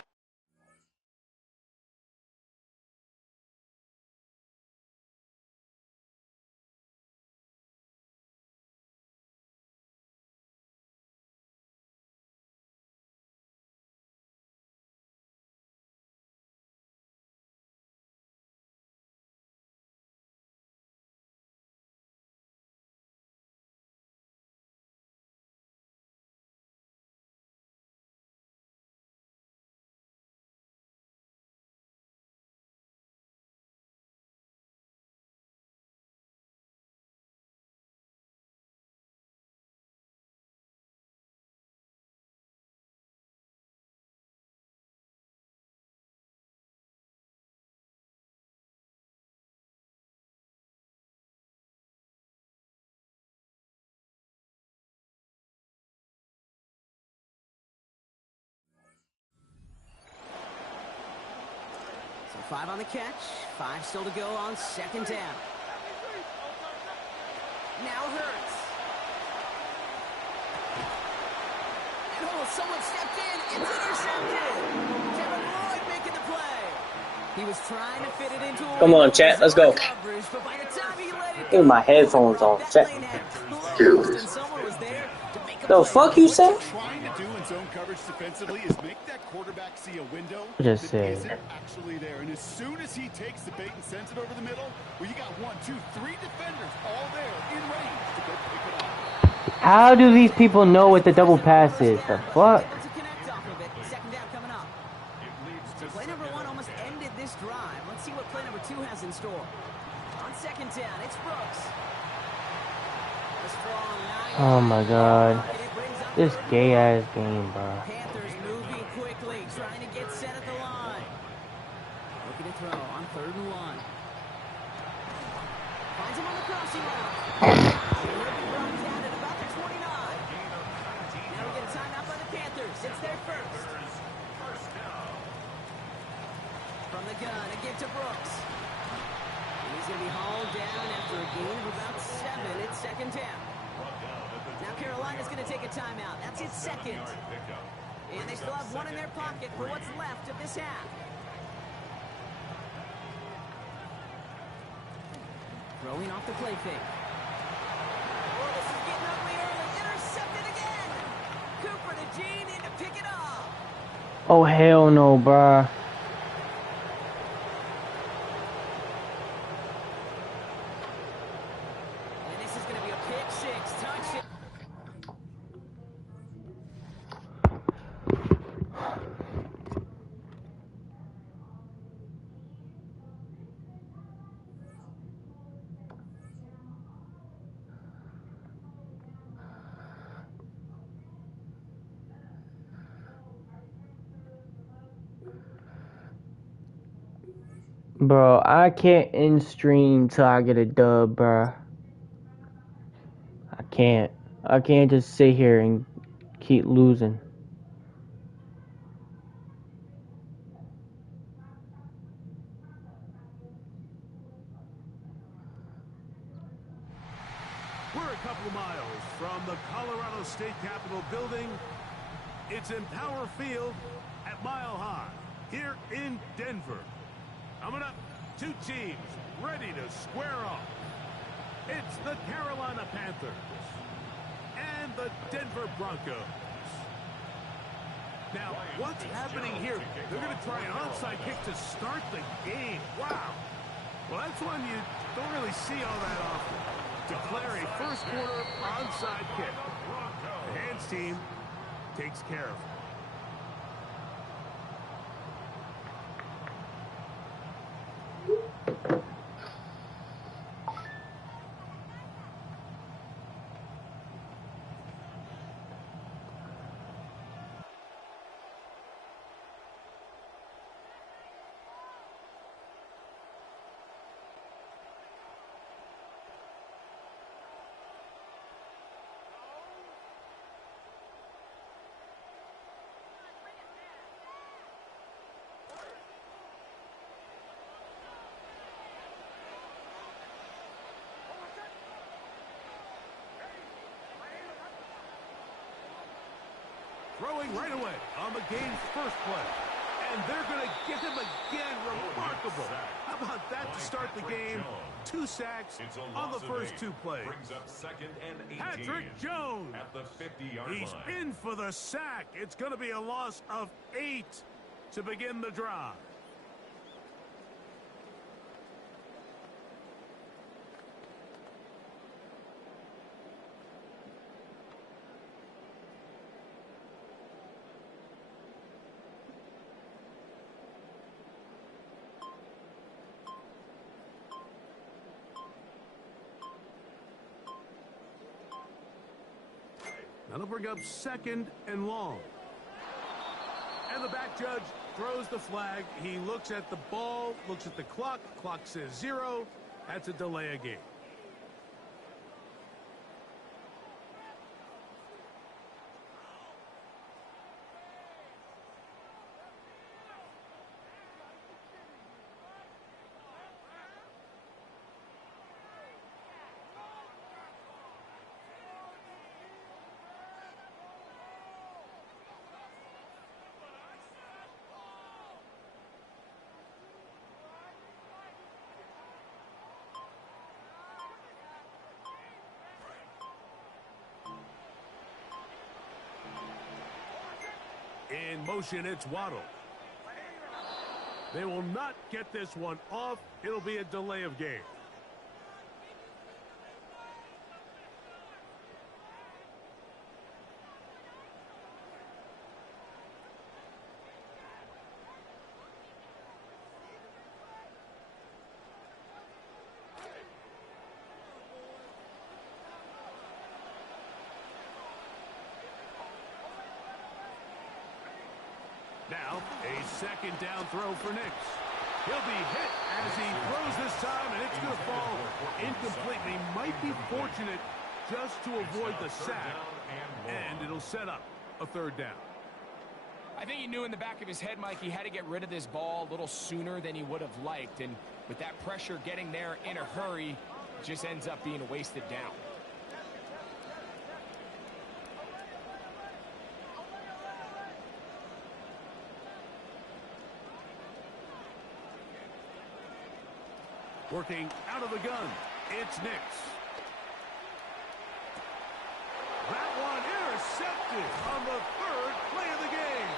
So 5 on the catch, 5 still to go on 2nd down. Now Hurts. And someone stepped in. It's intercepted. Kevin Lloyd making the play. He was trying to fit it into a Come on, chat. Let's go. coverage, but by the time he let it Get my headphones on, chat. The fuck you said? Trying to do in zone coverage defensively is make that quarterback see a window Just that say. isn't actually there. And as soon as he takes the bait and sends it over the middle, well, you got 1, 2, 3 defenders all there in range to go pick it up. How do these people know what the double pass is? The fuck? Second down coming up. So play number 1 almost ended this drive. Let's see what play number 2 has in store. On 2nd down, it's Brooks. Oh my god. This gay ass game, bro. Panthers moving quickly, trying to get set at the line. Looking to throw on 3rd and 1. Finds him on the crossing route. Brought down at about the 29. Now we get a timeout by the Panthers. It's their first. From the gun, a give to Brooks. And he's going to be hauled down after a gain of about 7. It's 2nd down. Now Carolina's going to take a timeout. That's its 2nd. And they still have 1 in their pocket for what's left of this half. Throwing off the play fake. Oh, this is getting ugly early. Intercepted again. Cooper to Gene in to pick it up. Oh hell no, bruh. And this is going to be a pick 6. Touchdown. Bro, I can't end stream till I get a dub, bro. I can't. I can't just sit here and keep losing. We're a couple of miles from the Colorado State Capitol building. It's in Power Field at Mile High here in Denver. Coming up, two teams ready to square off. It's the Carolina Panthers and the Denver Broncos. Now, what's happening here? They're going to try an onside kick to start the game. Wow. Well, that's one you don't really see all that often. Declare a first quarter onside kick. The hands team takes care of it. Throwing right away on the game's first play. And they're going to get him again. Remarkable. How about that to start the game? 2 sacks on the first 2 plays. Patrick Jones. At the 50-yard line. He's in for the sack. It's going to be a loss of 8 to begin the drive. That'll bring up 2nd and long. And the back judge throws the flag. He looks at the ball, looks at the clock. Clock says 0. That's a delay of game. In motion, it's Waddle. They will not get this one off. It'll be a delay of game. Now, a 2nd down throw for Nix. He'll be hit as he throws this time, and it's going to fall incomplete. He might be fortunate just to avoid the sack, and it'll set up a 3rd down. I think he knew in the back of his head, Mike, he had to get rid of this ball a little sooner than he would have liked. And with that pressure getting there in a hurry, it just ends up being a wasted down. Working out of the gun, it's Nix. That one intercepted on the 3rd play of the game.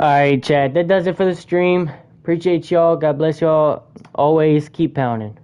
Alright, chat. That does it for the stream. Appreciate y'all. God bless y'all. Always keep pounding.